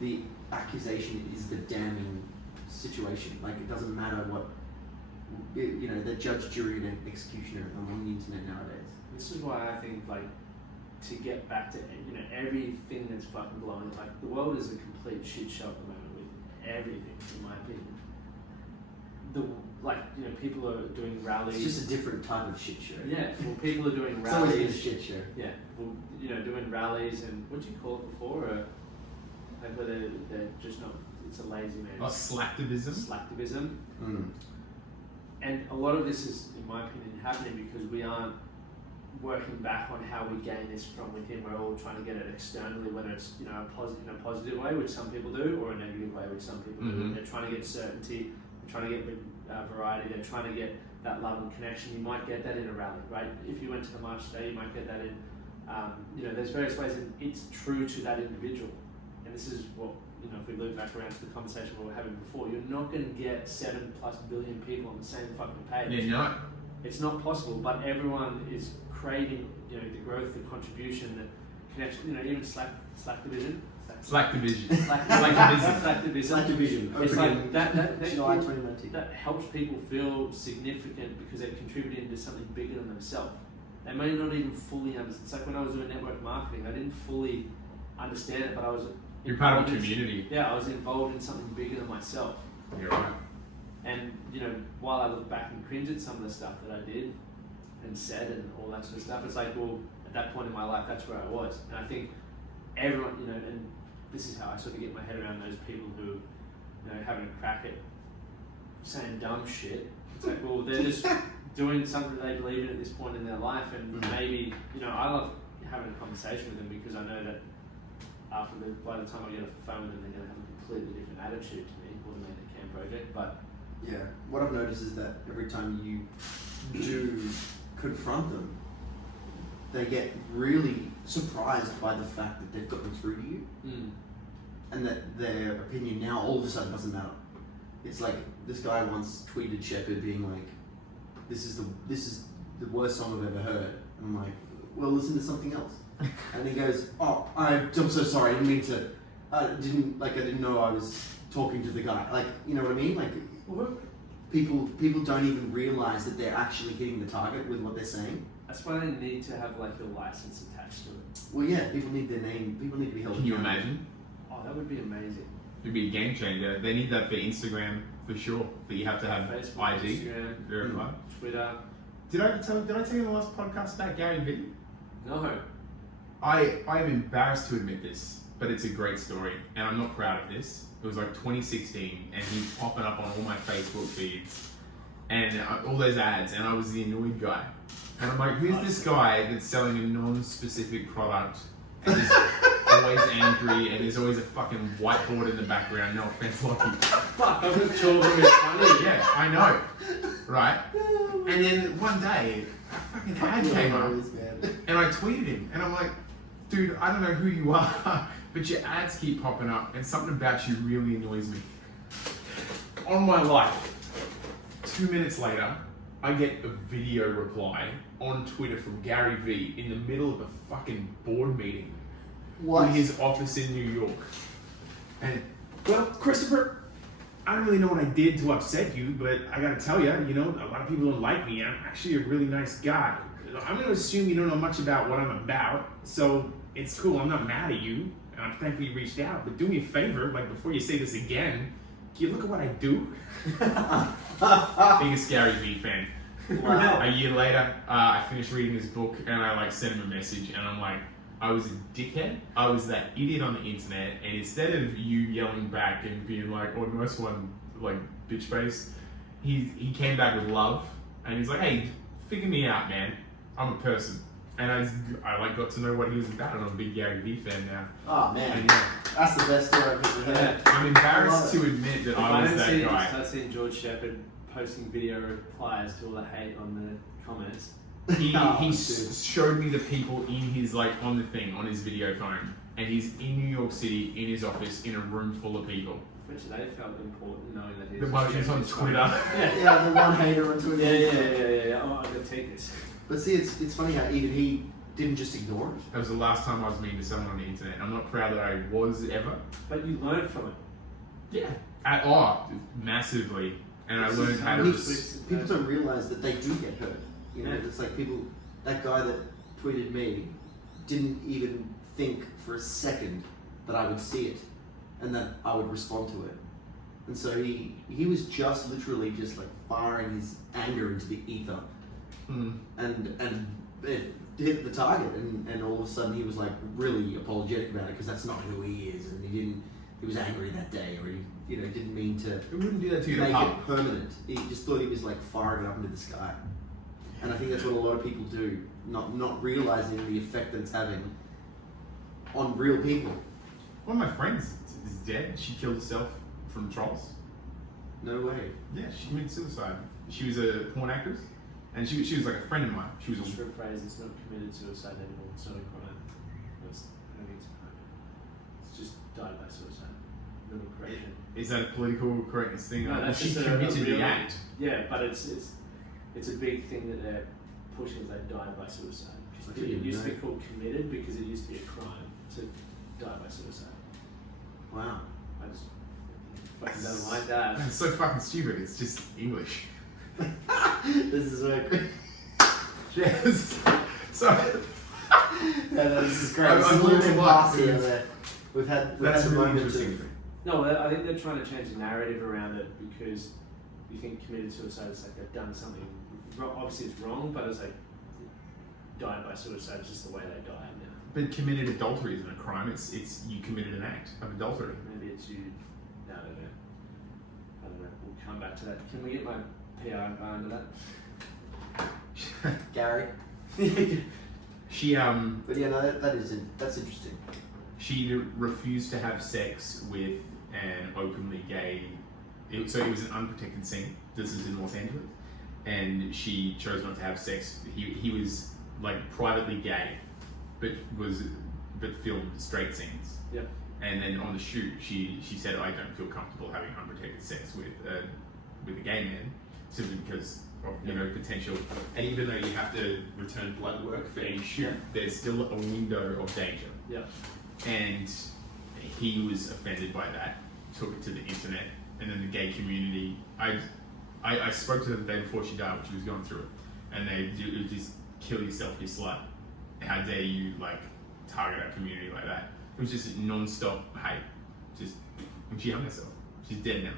the accusation is the damning situation. Like it doesn't matter what, you know, the judge, jury, and executioner on the internet nowadays. This is why I think, like, to get back to, you know, everything that's fucking blowing, like the world is a complete shit show at the moment with everything, in my opinion. You know, people are doing rallies. It's just a different type of shit show. Yeah, well, people are doing It's always been a rallies. shit show. Yeah, well, you know, doing rallies and what do you call it before? Like where they're just not. It's a lazy man. Oh, slacktivism. Slacktivism. Mm. And a lot of this is, in my opinion, happening because we aren't working back on how we gain this from within. We're all trying to get it externally, whether it's, you know, in a positive way, which some people do, or a negative way, which some people do. They're trying to get certainty. They're trying to get variety. They're trying to get that love and connection. You might get that in a rally, right? If you went to the march today, you might get that in. You know, there's various ways, and it's true to that individual. And this is what, you know, if we loop back around to the conversation we were having before, you're not going to get 7+ billion people on the same fucking page. Yeah, no. It's not possible, but everyone is creating, you know, the growth, the contribution, the connection, you know, even Slacktivism. Slacktivism. It's like that July 2019. that helps people feel significant because they're contributing to something bigger than themselves. They may not even fully understand. It's like when I was doing network marketing, I didn't fully understand it, but I was. You're part of a community. Yeah, I was involved in something bigger than myself. You're right. And, you know, while I look back and cringe at some of the stuff that I did and said and all that sort of stuff, it's like, well, at that point in my life, that's where I was. And I think everyone, you know, and this is how I sort of get my head around those people who, you know, having a crack at saying dumb shit. It's like, well, they're just doing something that they believe in at this point in their life, and maybe, you know, I love having a conversation with them because I know that by the time I get off the phone with them, they're going to have a completely different attitude to me, or to make the CAM project. But Yeah, what I've noticed is that every time you do confront them, they get really surprised by the fact that they've gotten through to you, and that their opinion now all of a sudden doesn't matter. It's like this guy once tweeted Sheppard being like, "This is the worst song I've ever heard," and I'm like, "Well, listen to something else." And he goes, "Oh, I'm so sorry. I didn't mean to. I didn't know I was talking to the guy. Like, you know what I mean? Like, people don't even realize that they're actually hitting the target with what they're saying. that's why they need to have like a license attached to it. Well, yeah, people need their name. People need to be held. Can you accountable. imagine? Oh, that would be amazing. It'd be a game changer. They need that for Instagram for sure. But you have to have Facebook, ID Instagram, verified. Twitter. Did I tell you in the last podcast about Gary Vee? No. I'm embarrassed to admit this, but it's a great story, and I'm not proud of this. It was like 2016, and he's popping up on all my Facebook feeds, and all those ads, and I was the annoyed guy. And I'm like, who's this guy that's selling a non-specific product, and is always angry, and there's always a fucking whiteboard in the background, no offense, Lockie. Fuck, I'm not sure what it's funny. Yeah, I know, right? And then one day, a fucking ad came up. And I tweeted him, and I'm like, dude, I don't know who you are, but your ads keep popping up, and something about you really annoys me. On my life, 2 minutes later, I get a video reply on Twitter from Gary V in the middle of a fucking board meeting in his office in New York. And, well, Christopher, I don't really know what I did to upset you, but I gotta tell you, you know, a lot of people don't like me. I'm actually a really nice guy. I'm gonna assume you don't know much about what I'm about, so it's cool. I'm not mad at you, and I'm thankful you reached out. But do me a favor, like before you say this again, can you look at what I do? Being a Scary V fan. Wow. A year later, I finished reading his book, and I like sent him a message, and I'm like, I was a dickhead. I was that idiot on the internet, and instead of you yelling back and being like, "Oh, nice one," like bitch face, he came back with love, and he's like, "Hey, figure me out, man. I'm a person." And I like got to know what he was about, and I'm a big Gary V fan now. Oh man, And, yeah, that's the best story I've ever heard. I'm embarrassed to admit that I was that guy. I've seen George Sheppard posting video replies to all the hate on the comments. He showed me the people in his on the thing on his video phone, and he's in New York City in his office in a room full of people. Which they felt important knowing that he's The one who's on Twitter. Yeah, the one hater on Twitter. Yeah. Oh, I'm gonna take this. But see, it's funny how even he didn't just ignore it. That was the last time I was mean to someone on the internet. I'm not proud that I was ever. But you learned from it. Yeah. Massively. And I learned how to People don't realize that they do get hurt. You know, it's like people. That guy that tweeted me didn't even think for a second that I would see it and that I would respond to it. And so he was just literally just like firing his anger into the ether. And it hit the target, and all of a sudden he was like really apologetic about it because that's not who he is, and he was angry that day, or he didn't mean to. It wouldn't do that to you. Make it permanent. He just thought he was like firing it up into the sky, and I think that's what a lot of people do, not realizing the effect that it's having on real people. One of my friends is dead. She killed herself from trolls. No way. Yeah, she committed suicide. She was a porn actress. And she was like a friend of mine. She was Just rephrase, it's not committed suicide anymore. It's not a crime. I don't think it's a crime. It's just died by suicide. Little correction. Is that a political correctness thing? No, that's she just committed real the act. Yeah, but it's a big thing that they're pushing. They died by suicide. It used to be called committed because it used to be a crime to die by suicide. Wow. I just fucking don't like that. It's so fucking stupid. It's just English. This is work. Yes. So. No, this is great. I've It's a learned a little lot. past here that we've had That's some really moments interesting. of. No, I think they're trying to change the narrative around it because you think committed suicide is like they've done something. Obviously, it's wrong, but it's like died by suicide is just the way they die now. But committed adultery isn't a crime. It's you committed an act of adultery. Maybe it's you. No, I don't know. I don't know. We'll come back to that. Can we get my PR guy into that? Gary. She But yeah, no, that's interesting. She refused to have sex with an openly gay. So it was an unprotected scene. This is in Los Angeles, and she chose not to have sex. He was like privately gay, but filmed straight scenes. Yep. And then on the shoot, she said, "I don't feel comfortable having unprotected sex with a gay man, simply because of potential." And even though you have to return blood work for any shoot, there's still a window of danger. Yeah. And he was offended by that, took it to the internet, and then the gay community. I spoke to her the day before she died when she was going through it, and it was just kill yourself, you slut. How dare you target our community like that? It was just non-stop hate. Just when she hung herself, she's dead now.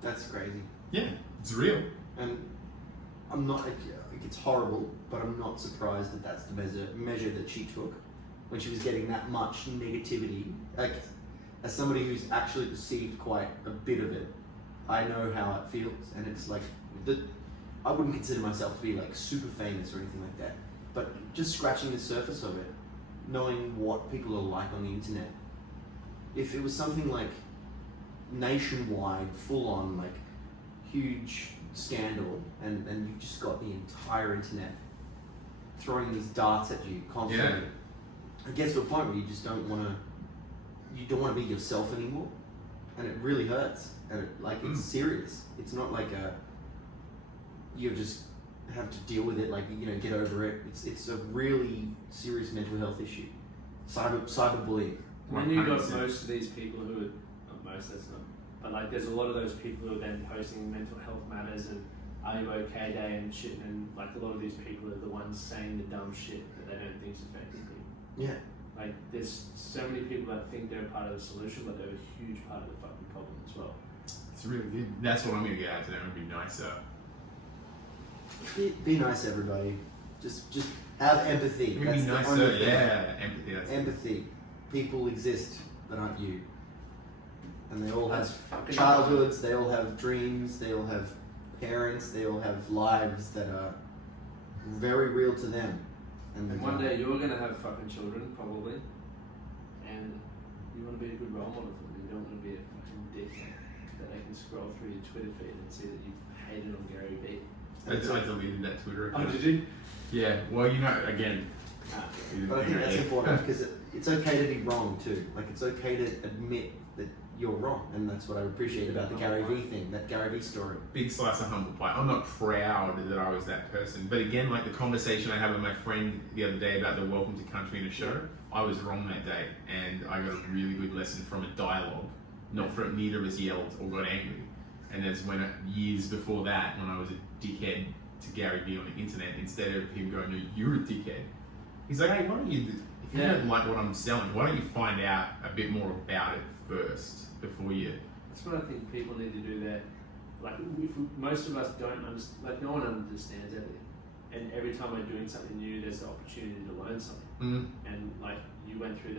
That's crazy. Yeah, it's real. And I'm not. It's horrible, but I'm not surprised that that's the measure that she took when she was getting that much negativity. Like, as somebody who's actually perceived quite a bit of it, I know how it feels, and it's like I wouldn't consider myself to be super famous or anything like that, but just scratching the surface of it, knowing what people are like on the internet. If it was something like nationwide, full on, huge scandal, and you just got the entire internet throwing these darts at you constantly. It gets to a point where you just don't want to be yourself anymore, and it really hurts. And it's serious. It's not like you just have to deal with it, get over it. It's a really serious mental health issue. Cyberbullying. When you got most of these people who are, not most, that's not, but there's a lot of those people who are then posting mental health matters and are you okay day and shit, and a lot of these people are the ones saying the dumb shit that they don't think is affecting people. Yeah. There's so many people that think they're part of the solution, but they're a huge part of the fucking problem as well. It's really good. That's what I'm going to get out to them and be nicer. Be nice, everybody. Just have empathy. Be nicer, yeah. Empathy. Empathy. People exist that aren't you, and they all have fucking childhoods. They all have dreams. They all have parents. They all have lives that are very real to them. And one day you're going to have fucking children, probably, and you want to be a good role model for them. You don't want to be a fucking dick that they can scroll through your Twitter feed and see that you've hated on Gary Vee. I deleted that Twitter account. Oh, did you? Yeah, well, again. But I think that's important because it's okay to be wrong too. It's okay to admit that you're wrong, and that's what I appreciate about the Gary Vee thing, that Gary Vee story. Big slice of humble pie. I'm not proud that I was that person, but again, the conversation I had with my friend the other day about the Welcome to Country in a show, I was wrong that day, and I got a really good lesson from a dialogue. Not from neither of us yelled or got angry, and that's when years before that, when I was a dickhead to Gary Vee on the internet, instead of him going, "No, you're a dickhead," he's like, "Hey, why don't you? If you don't like what I'm selling, why don't you find out a bit more about it first before you?" That's what I think people need to do there. Most of us don't understand, no one understands everything. And every time we're doing something new, there's the opportunity to learn something. And you went through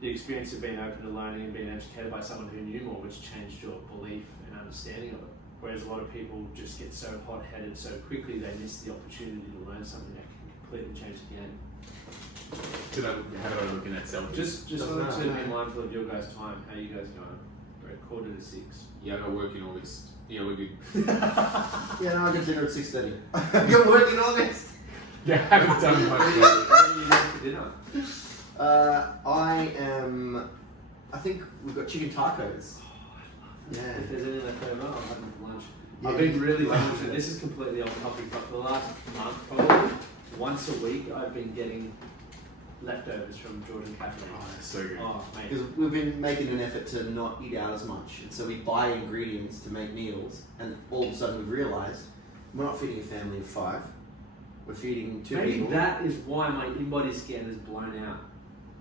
the experience of being open to learning and being educated by someone who knew more, which changed your belief and understanding of it. Whereas a lot of people just get so hot-headed so quickly, they miss the opportunity to learn something that can completely change the game. How did I look in that selfie? Just wanted to be mindful of your guys' time. How you guys going? We're at 5:45. Yeah, I got work in August. Yeah, we're good. Yeah, no, I got dinner at 6:30. I got work in August. Yeah, I haven't done much yet. What are you doing for dinner? I think we've got chicken tacos. Yeah. If there's anything left over, I'll have them for lunch. Yeah. I've been really fortunate. This is completely off topic, but for the last month, probably once a week, I've been getting leftovers from Georgian Cafe. Oh, that's so good. Oh, mate. Because we've been making an effort to not eat out as much, and so we buy ingredients to make meals, and all of a sudden we've realised we're not feeding a family of 5. We're feeding 2 Maybe people. that is why my in-body scan is blown out.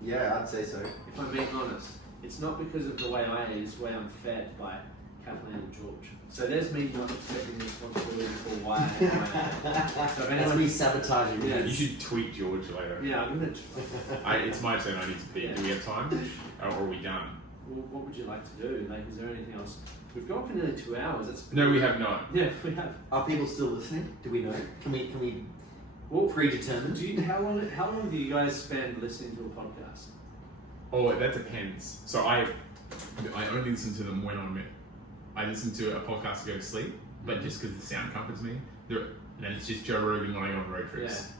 Yeah, I'd say so. If I'm being honest, it's not because of the way I eat, it's the way I'm fed by Kathleen and George. So there's me not accepting responsibility for why I am. So if That's anyone, me sabotaging. Yeah. You should tweet George later. yeah, I'm gonna. It's my turn. I need to pee. Yeah. Do we have time? Or are we done? Well, what would you like to do? Is there anything else? We've gone for nearly 2 hours. That's No, we have not. Yeah, we have. Are people still listening? Do we know? Can we Well, predetermine? how long do you guys spend listening to a podcast? Oh, that depends. So I only listen to them when I listen to a podcast to go to sleep, but just because the sound comforts me. Then it's just Joe Rogan when I go on road Yeah. trips.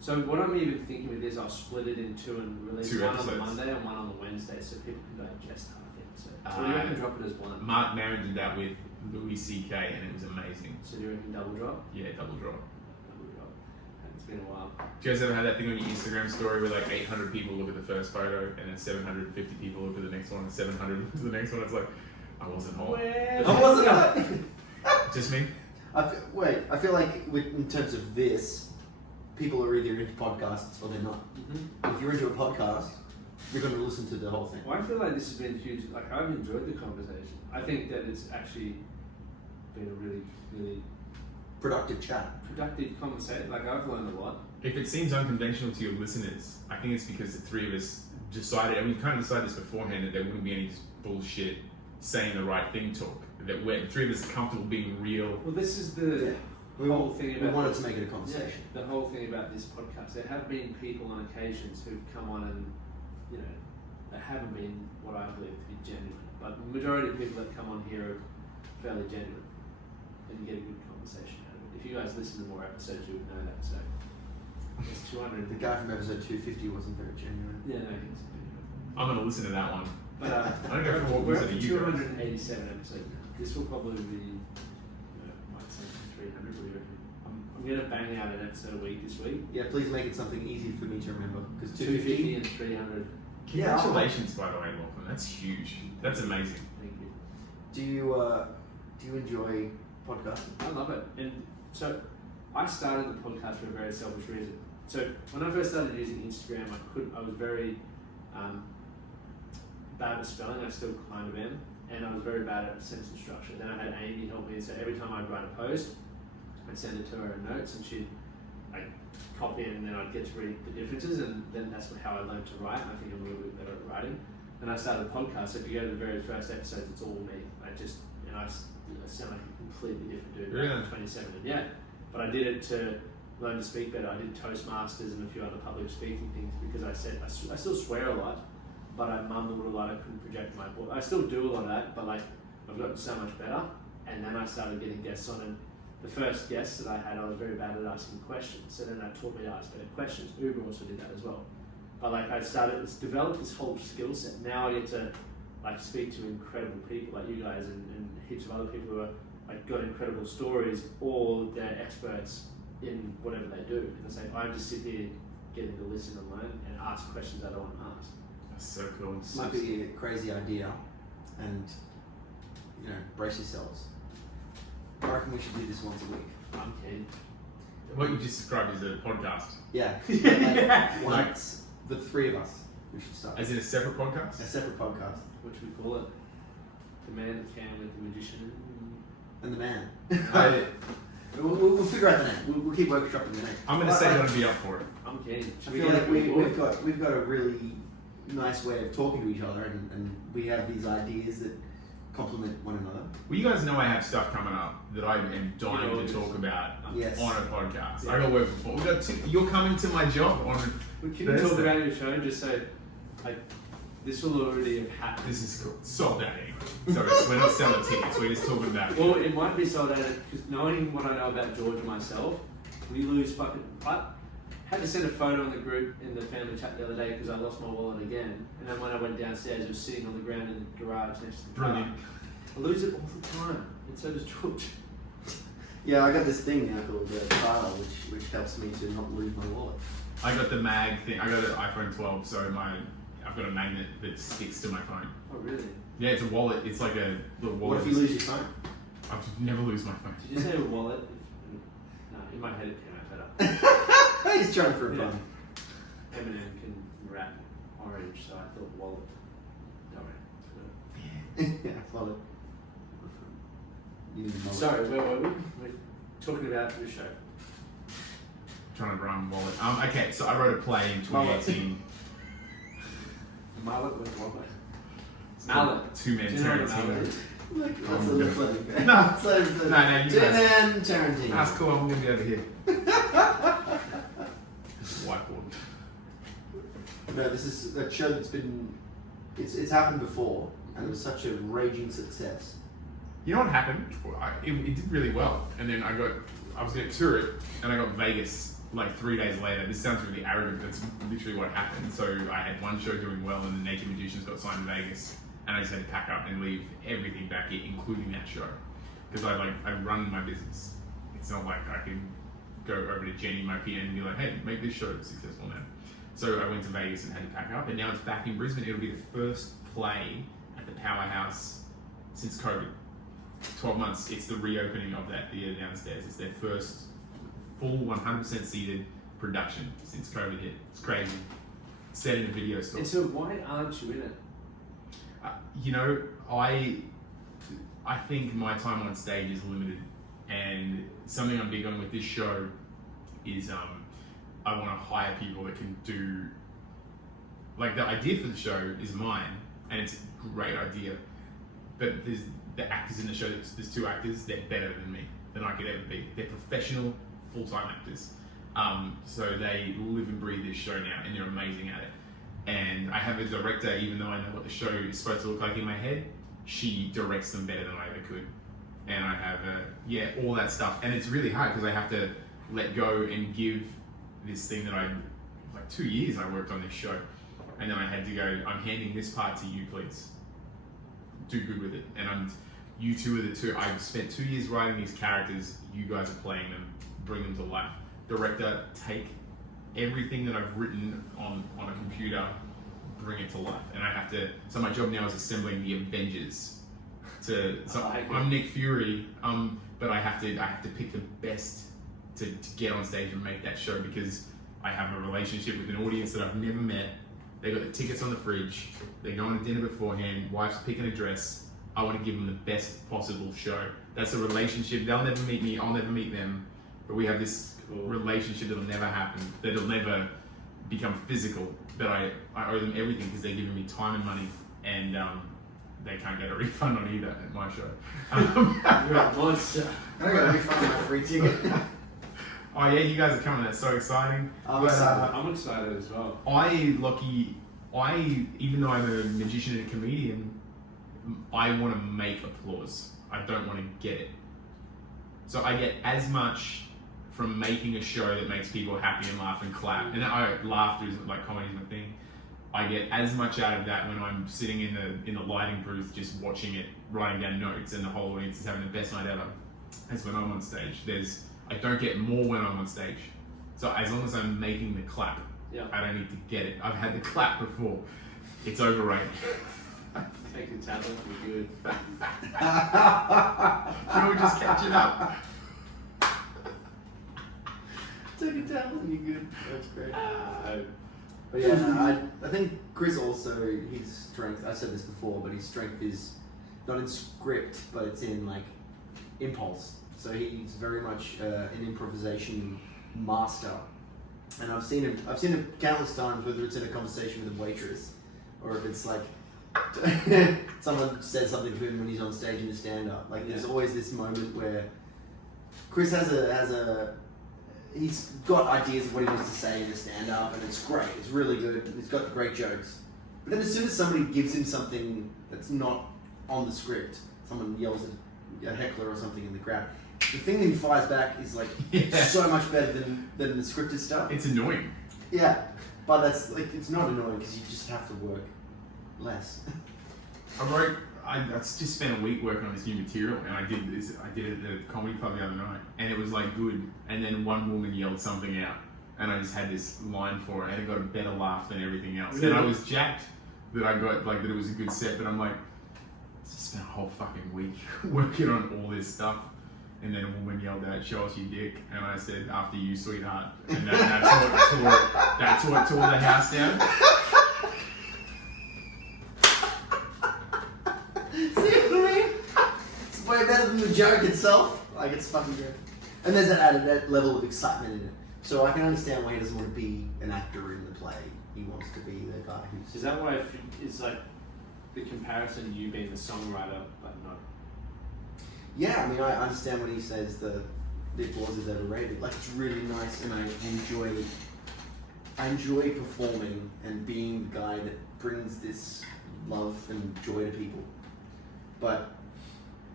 So what I'm even thinking with this, I'll split it in 2 and release 2 one on episodes. the Monday and one on the Wednesday, so people can digest half the episode. So you reckon drop it as one? Mark Maron did that with Louis C.K. and it was amazing. So do you reckon double drop? Yeah, double drop. Double drop. It's been a while. Do you guys ever have that thing on your Instagram story where 800 people look at the first photo and then 750 people look at the next one and 700 look at the next one? It's like, I wasn't hot. I wasn't. Just me? I feel like in terms of this, people are either into podcasts or they're not. Mm-hmm. If you're into a podcast, you're going to listen to the whole thing. Well, I feel like this has been huge. I've enjoyed the conversation. I think that it's actually been a really, really Productive chat. productive conversation. I've learned a lot. If it seems unconventional to your listeners, I think it's because the 3 of us decided, and we kind of decided this beforehand, that there wouldn't be any just bullshit saying the right thing talk. That the 3 of us are comfortable being real. Well, this is the whole thing We about wanted to make it a conversation. the whole thing about this podcast. There have been people on occasions who've come on and, they haven't been what I believe to be genuine. But the majority of people that come on here are fairly genuine. And you get a good conversation out of it. If you guys listen to more episodes, you would know that. So It's 200. The guy from episode 250 wasn't very genuine. Yeah, no, he's I'm gonna listen to that one. But I don't know for what we're was up it to you guys? 287 episodes now. This will probably be, might say 300. What do you reckon? I'm gonna bang out an episode a week this week. Yeah, please make it something easy for me to remember. Because 250 and 300. Yeah, Congratulations, by the way, Lachlan. That's huge. That's amazing. Thank you. Do you enjoy podcasting? I love it. And so I started the podcast for a very selfish reason. So when I first started using Instagram, I was very bad at spelling. I still kind of am, and I was very bad at sentence structure. Then I had Amy help me, so every time I'd write a post, I'd send it to her in notes, and she'd copy it, and then I'd get to read the differences, and then that's how I learned to write. And I think I'm a little bit better at writing. Then I started a podcast. So if you go to the very first episodes, it's all me. I sound like a completely different dude. Really? I'm 27, and yeah. But I did it to learn to speak better. I did Toastmasters and a few other public speaking things because I still swear a lot, but I mumbled a lot. I couldn't project my voice. I still do a lot of that, but I've gotten so much better. And then I started getting guests on, and the first guests that I had, I was very bad at asking questions. So then that taught me to ask better questions. Uber also did that as well. But it's developed this whole skill set. Now I get to speak to incredible people like you guys and heaps of other people who are got incredible stories, or they're experts in whatever they do. And it's I just sit here getting to listen and learn and ask questions I don't want to ask. That's so cool. This might be a crazy idea, and brace yourselves. I reckon we should do this once a week. I'm keen. What you just described is a podcast. Yeah. Yeah. Once the three of us, we should start. As in a separate podcast? A separate podcast. What should we call it? The man, the can with the magician. And the man. I, We'll figure out the name. We'll keep workshopping the name. I'm going to say I'm going to be up for it. I'm keen. I feel like we've got a really nice way of talking to each other, and we have these ideas that complement one another. Well, you guys know I have stuff coming up that I am dying to talk about Yes. on a podcast. Yeah. I got work before. You're coming to my job on We can talk about your show and just say, this will already have happened. This is cool. Sold out anyway. So we're not selling tickets. We're just talking about it. Well, it might be sold out because knowing what I know about George and myself, we lose fucking. I had to send a photo in the group in the family chat the other day because I lost my wallet again. And then when I went downstairs, it was sitting on the ground in the garage next to the car. Brilliant. I lose it all the time, and so does George. Yeah, I got this thing now called Tyler, which helps me to not lose my wallet. I got the mag thing. I got an iPhone 12, so I've got a magnet that sticks to my phone. Oh, really? Yeah, it's a wallet. It's like a little wallet. What if you lose your phone? I would never lose my phone. Did you say a wallet? No, in my head it came out better. He's trying for a Yeah. fun. Eminem can rap orange, so I thought wallet. Yeah, follow it. You need a mullet. Sorry, where were we? We're talking about the show. Trying to rhyme wallet. Okay, so I wrote a play in 2018. Mallet with wallet. Mallet. Two-man Do you know what a Tarantino. mallet is? Look, Oh, that's a I'm little good. funny. No. It's like- No, you Two-man Tarantino. That's cool. I'm gonna be over here. Whiteboard. No, this is a show that's been. It's happened before, and it was such a raging success. You know what happened? It did really well, and then I was going to tour it, and I got Vegas like 3 days later. This sounds really arrogant, but that's literally what happened. So I had one show doing well, and the Naked Magicians got signed in Vegas, and I just had to pack up and leave everything back here, including that show, because I run my business. It's not like I can go over to Jenny, my PN, and be like, hey, make this show successful now. So I went to Vegas and had to pack up, and now it's back in Brisbane. It'll be the first play at the Powerhouse since COVID. 12 months, it's the reopening of that theatre downstairs. It's their first full 100% seated production since COVID hit. It's crazy. Set in a video store. And so why aren't you in it? You know, I think my time on stage is limited, and something I'm big on with this show is I want to hire people that can do, like, the idea for the show is mine, and it's a great idea, but there's the actors in the show, there's two actors, they're better than I could ever be. They're professional, full-time actors. So they live and breathe this show now, and they're amazing at it. And I have a director, even though I know what the show is supposed to look like in my head, she directs them better than I ever could. And I have all that stuff. And it's really hard because I have to let go and give this thing that like 2 years I worked on this show, and then I had to go, I'm handing this part to you, please. Do good with it. And you two are the two. I've spent 2 years writing these characters. You guys are playing them. Bring them to life. Director, take everything that I've written on a computer, bring it to life. And I have to. So my job now is assembling the Avengers. I'm Nick Fury. But I have to pick the best to get on stage and make that show, because I have a relationship with an audience that I've never met. They got the tickets on the fridge. They're going to dinner beforehand. Wife's picking a dress. I want to give them the best possible show. That's a relationship. They'll never meet me. I'll never meet them. But we have this relationship that'll never happen. That'll never become physical. But I owe them everything because they're giving me time and money, and they can't get a refund on either at my show. You're a monster. I got a refund my free ticket. Oh yeah, you guys are coming. That's so exciting. I'm excited. I'm excited as well. Even though I'm a magician and a comedian, I want to make applause. I don't want to get it. So I get as much from making a show that makes people happy and laugh and clap. And laughter is like comedy is my thing. I get as much out of that when I'm sitting in the lighting booth, just watching it, writing down notes, and the whole audience is having the best night ever. As when I'm on stage. I don't get more when I'm on stage. So as long as I'm making the clap, I don't need to get it. I've had the clap before. It's overrated. Take your talent, you're good. You're just catching up. Take your talent, you're good. That's great. But yeah, no, I think Chris also, his strength, I said this before, but his strength is not in script, but it's in like impulse. So he's very much an improvisation master. And I've seen him countless times, whether it's in a conversation with a waitress, or if it's like someone said something to him when he's on stage in a stand-up. Like there's always this moment where Chris he's got ideas of what he wants to say in a stand-up, and it's great. It's really good. He's got great jokes. But then as soon as somebody gives him something that's not on the script, someone yells at a heckler or something in the crowd, the thing that he fires back is like so much better than the scripted stuff. It's annoying. Yeah, but that's like, it's not annoying because you just have to work less. I just spent a week working on this new material, and I did it at the comedy club the other night, and it was like good. And then one woman yelled something out, and I just had this line for it, and it got a better laugh than everything else. Really? And I was jacked that I got that it was a good set, but I'm like, I just spent a whole fucking week working on all this stuff. And then a woman yelled out, "Show us your dick," and I said, "After you, sweetheart." And that's what tore the house down. See what I mean? It's way better than the joke itself. Like, it's fucking good. And there's that level of excitement in it. So I can understand why he doesn't want to be an actor in the play. He wants to be the guy who's... Is that why it's like the comparison, you being the songwriter, but not... Yeah, I mean, I understand when he says the applause is overrated. Like, it's really nice, and I enjoy performing and being the guy that brings this love and joy to people. But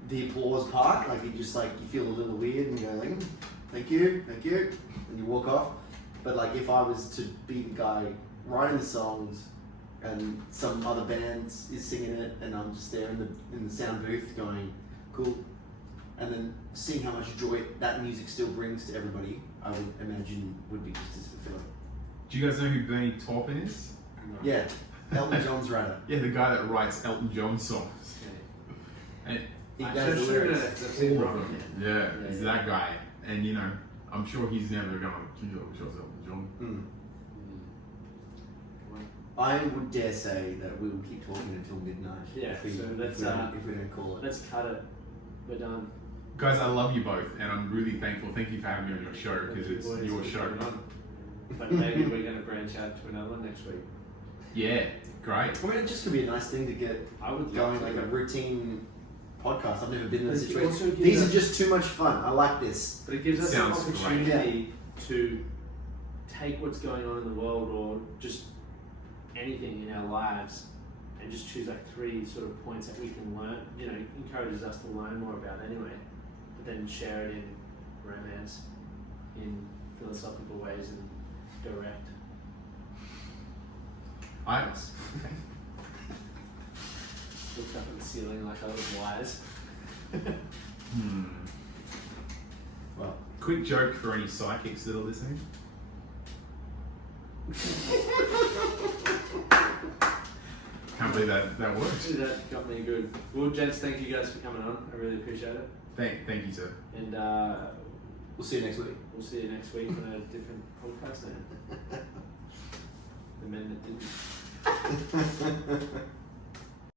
the applause part, like, you feel a little weird and you go like, thank you, and you walk off. But like, if I was to be the guy writing the songs and some other band is singing it, and I'm just there in the sound booth going, cool. And then seeing how much joy that music still brings to everybody, I would imagine would be just as fulfilling. Do you guys know who Bernie Taupin is? No. Yeah, Elton John's writer. Yeah, the guy that writes Elton John songs. And He I'm does the sure lyrics. that's all it, of Robert. them. Yeah, he's that guy. And you know, I'm sure he's never going to show Elton John. Mm. I would dare say that we will keep talking until midnight. Yeah, if we, so let's, if we don't call it. Let's cut it. We're done. Guys, I love you both, and I'm really thankful. Thank you for having me on your show, because Thank you, it's boys, your for show. coming on. But maybe we're going to branch out to another one next week. Yeah, great. I mean, it just could be a nice thing to get I would going, love like to. a routine podcast. I've never been in But this it situation. also gives These us- are just too much fun. I like this. But it gives us an Sounds great. opportunity to take what's going on in the world, or just anything in our lives, and just choose like 3 sort of points that we can learn. You know, it encourages us to learn more about anyway. But then share it in romance, in philosophical ways, and direct. I Looked up at the ceiling like I was wise. Well, quick joke for any psychics that are listening. Can't believe that worked. That got me good. Well, gents, thank you guys for coming on. I really appreciate it. Thank you, sir. And we'll see you next week. we'll see you next week on a different podcast now. The men that didn't.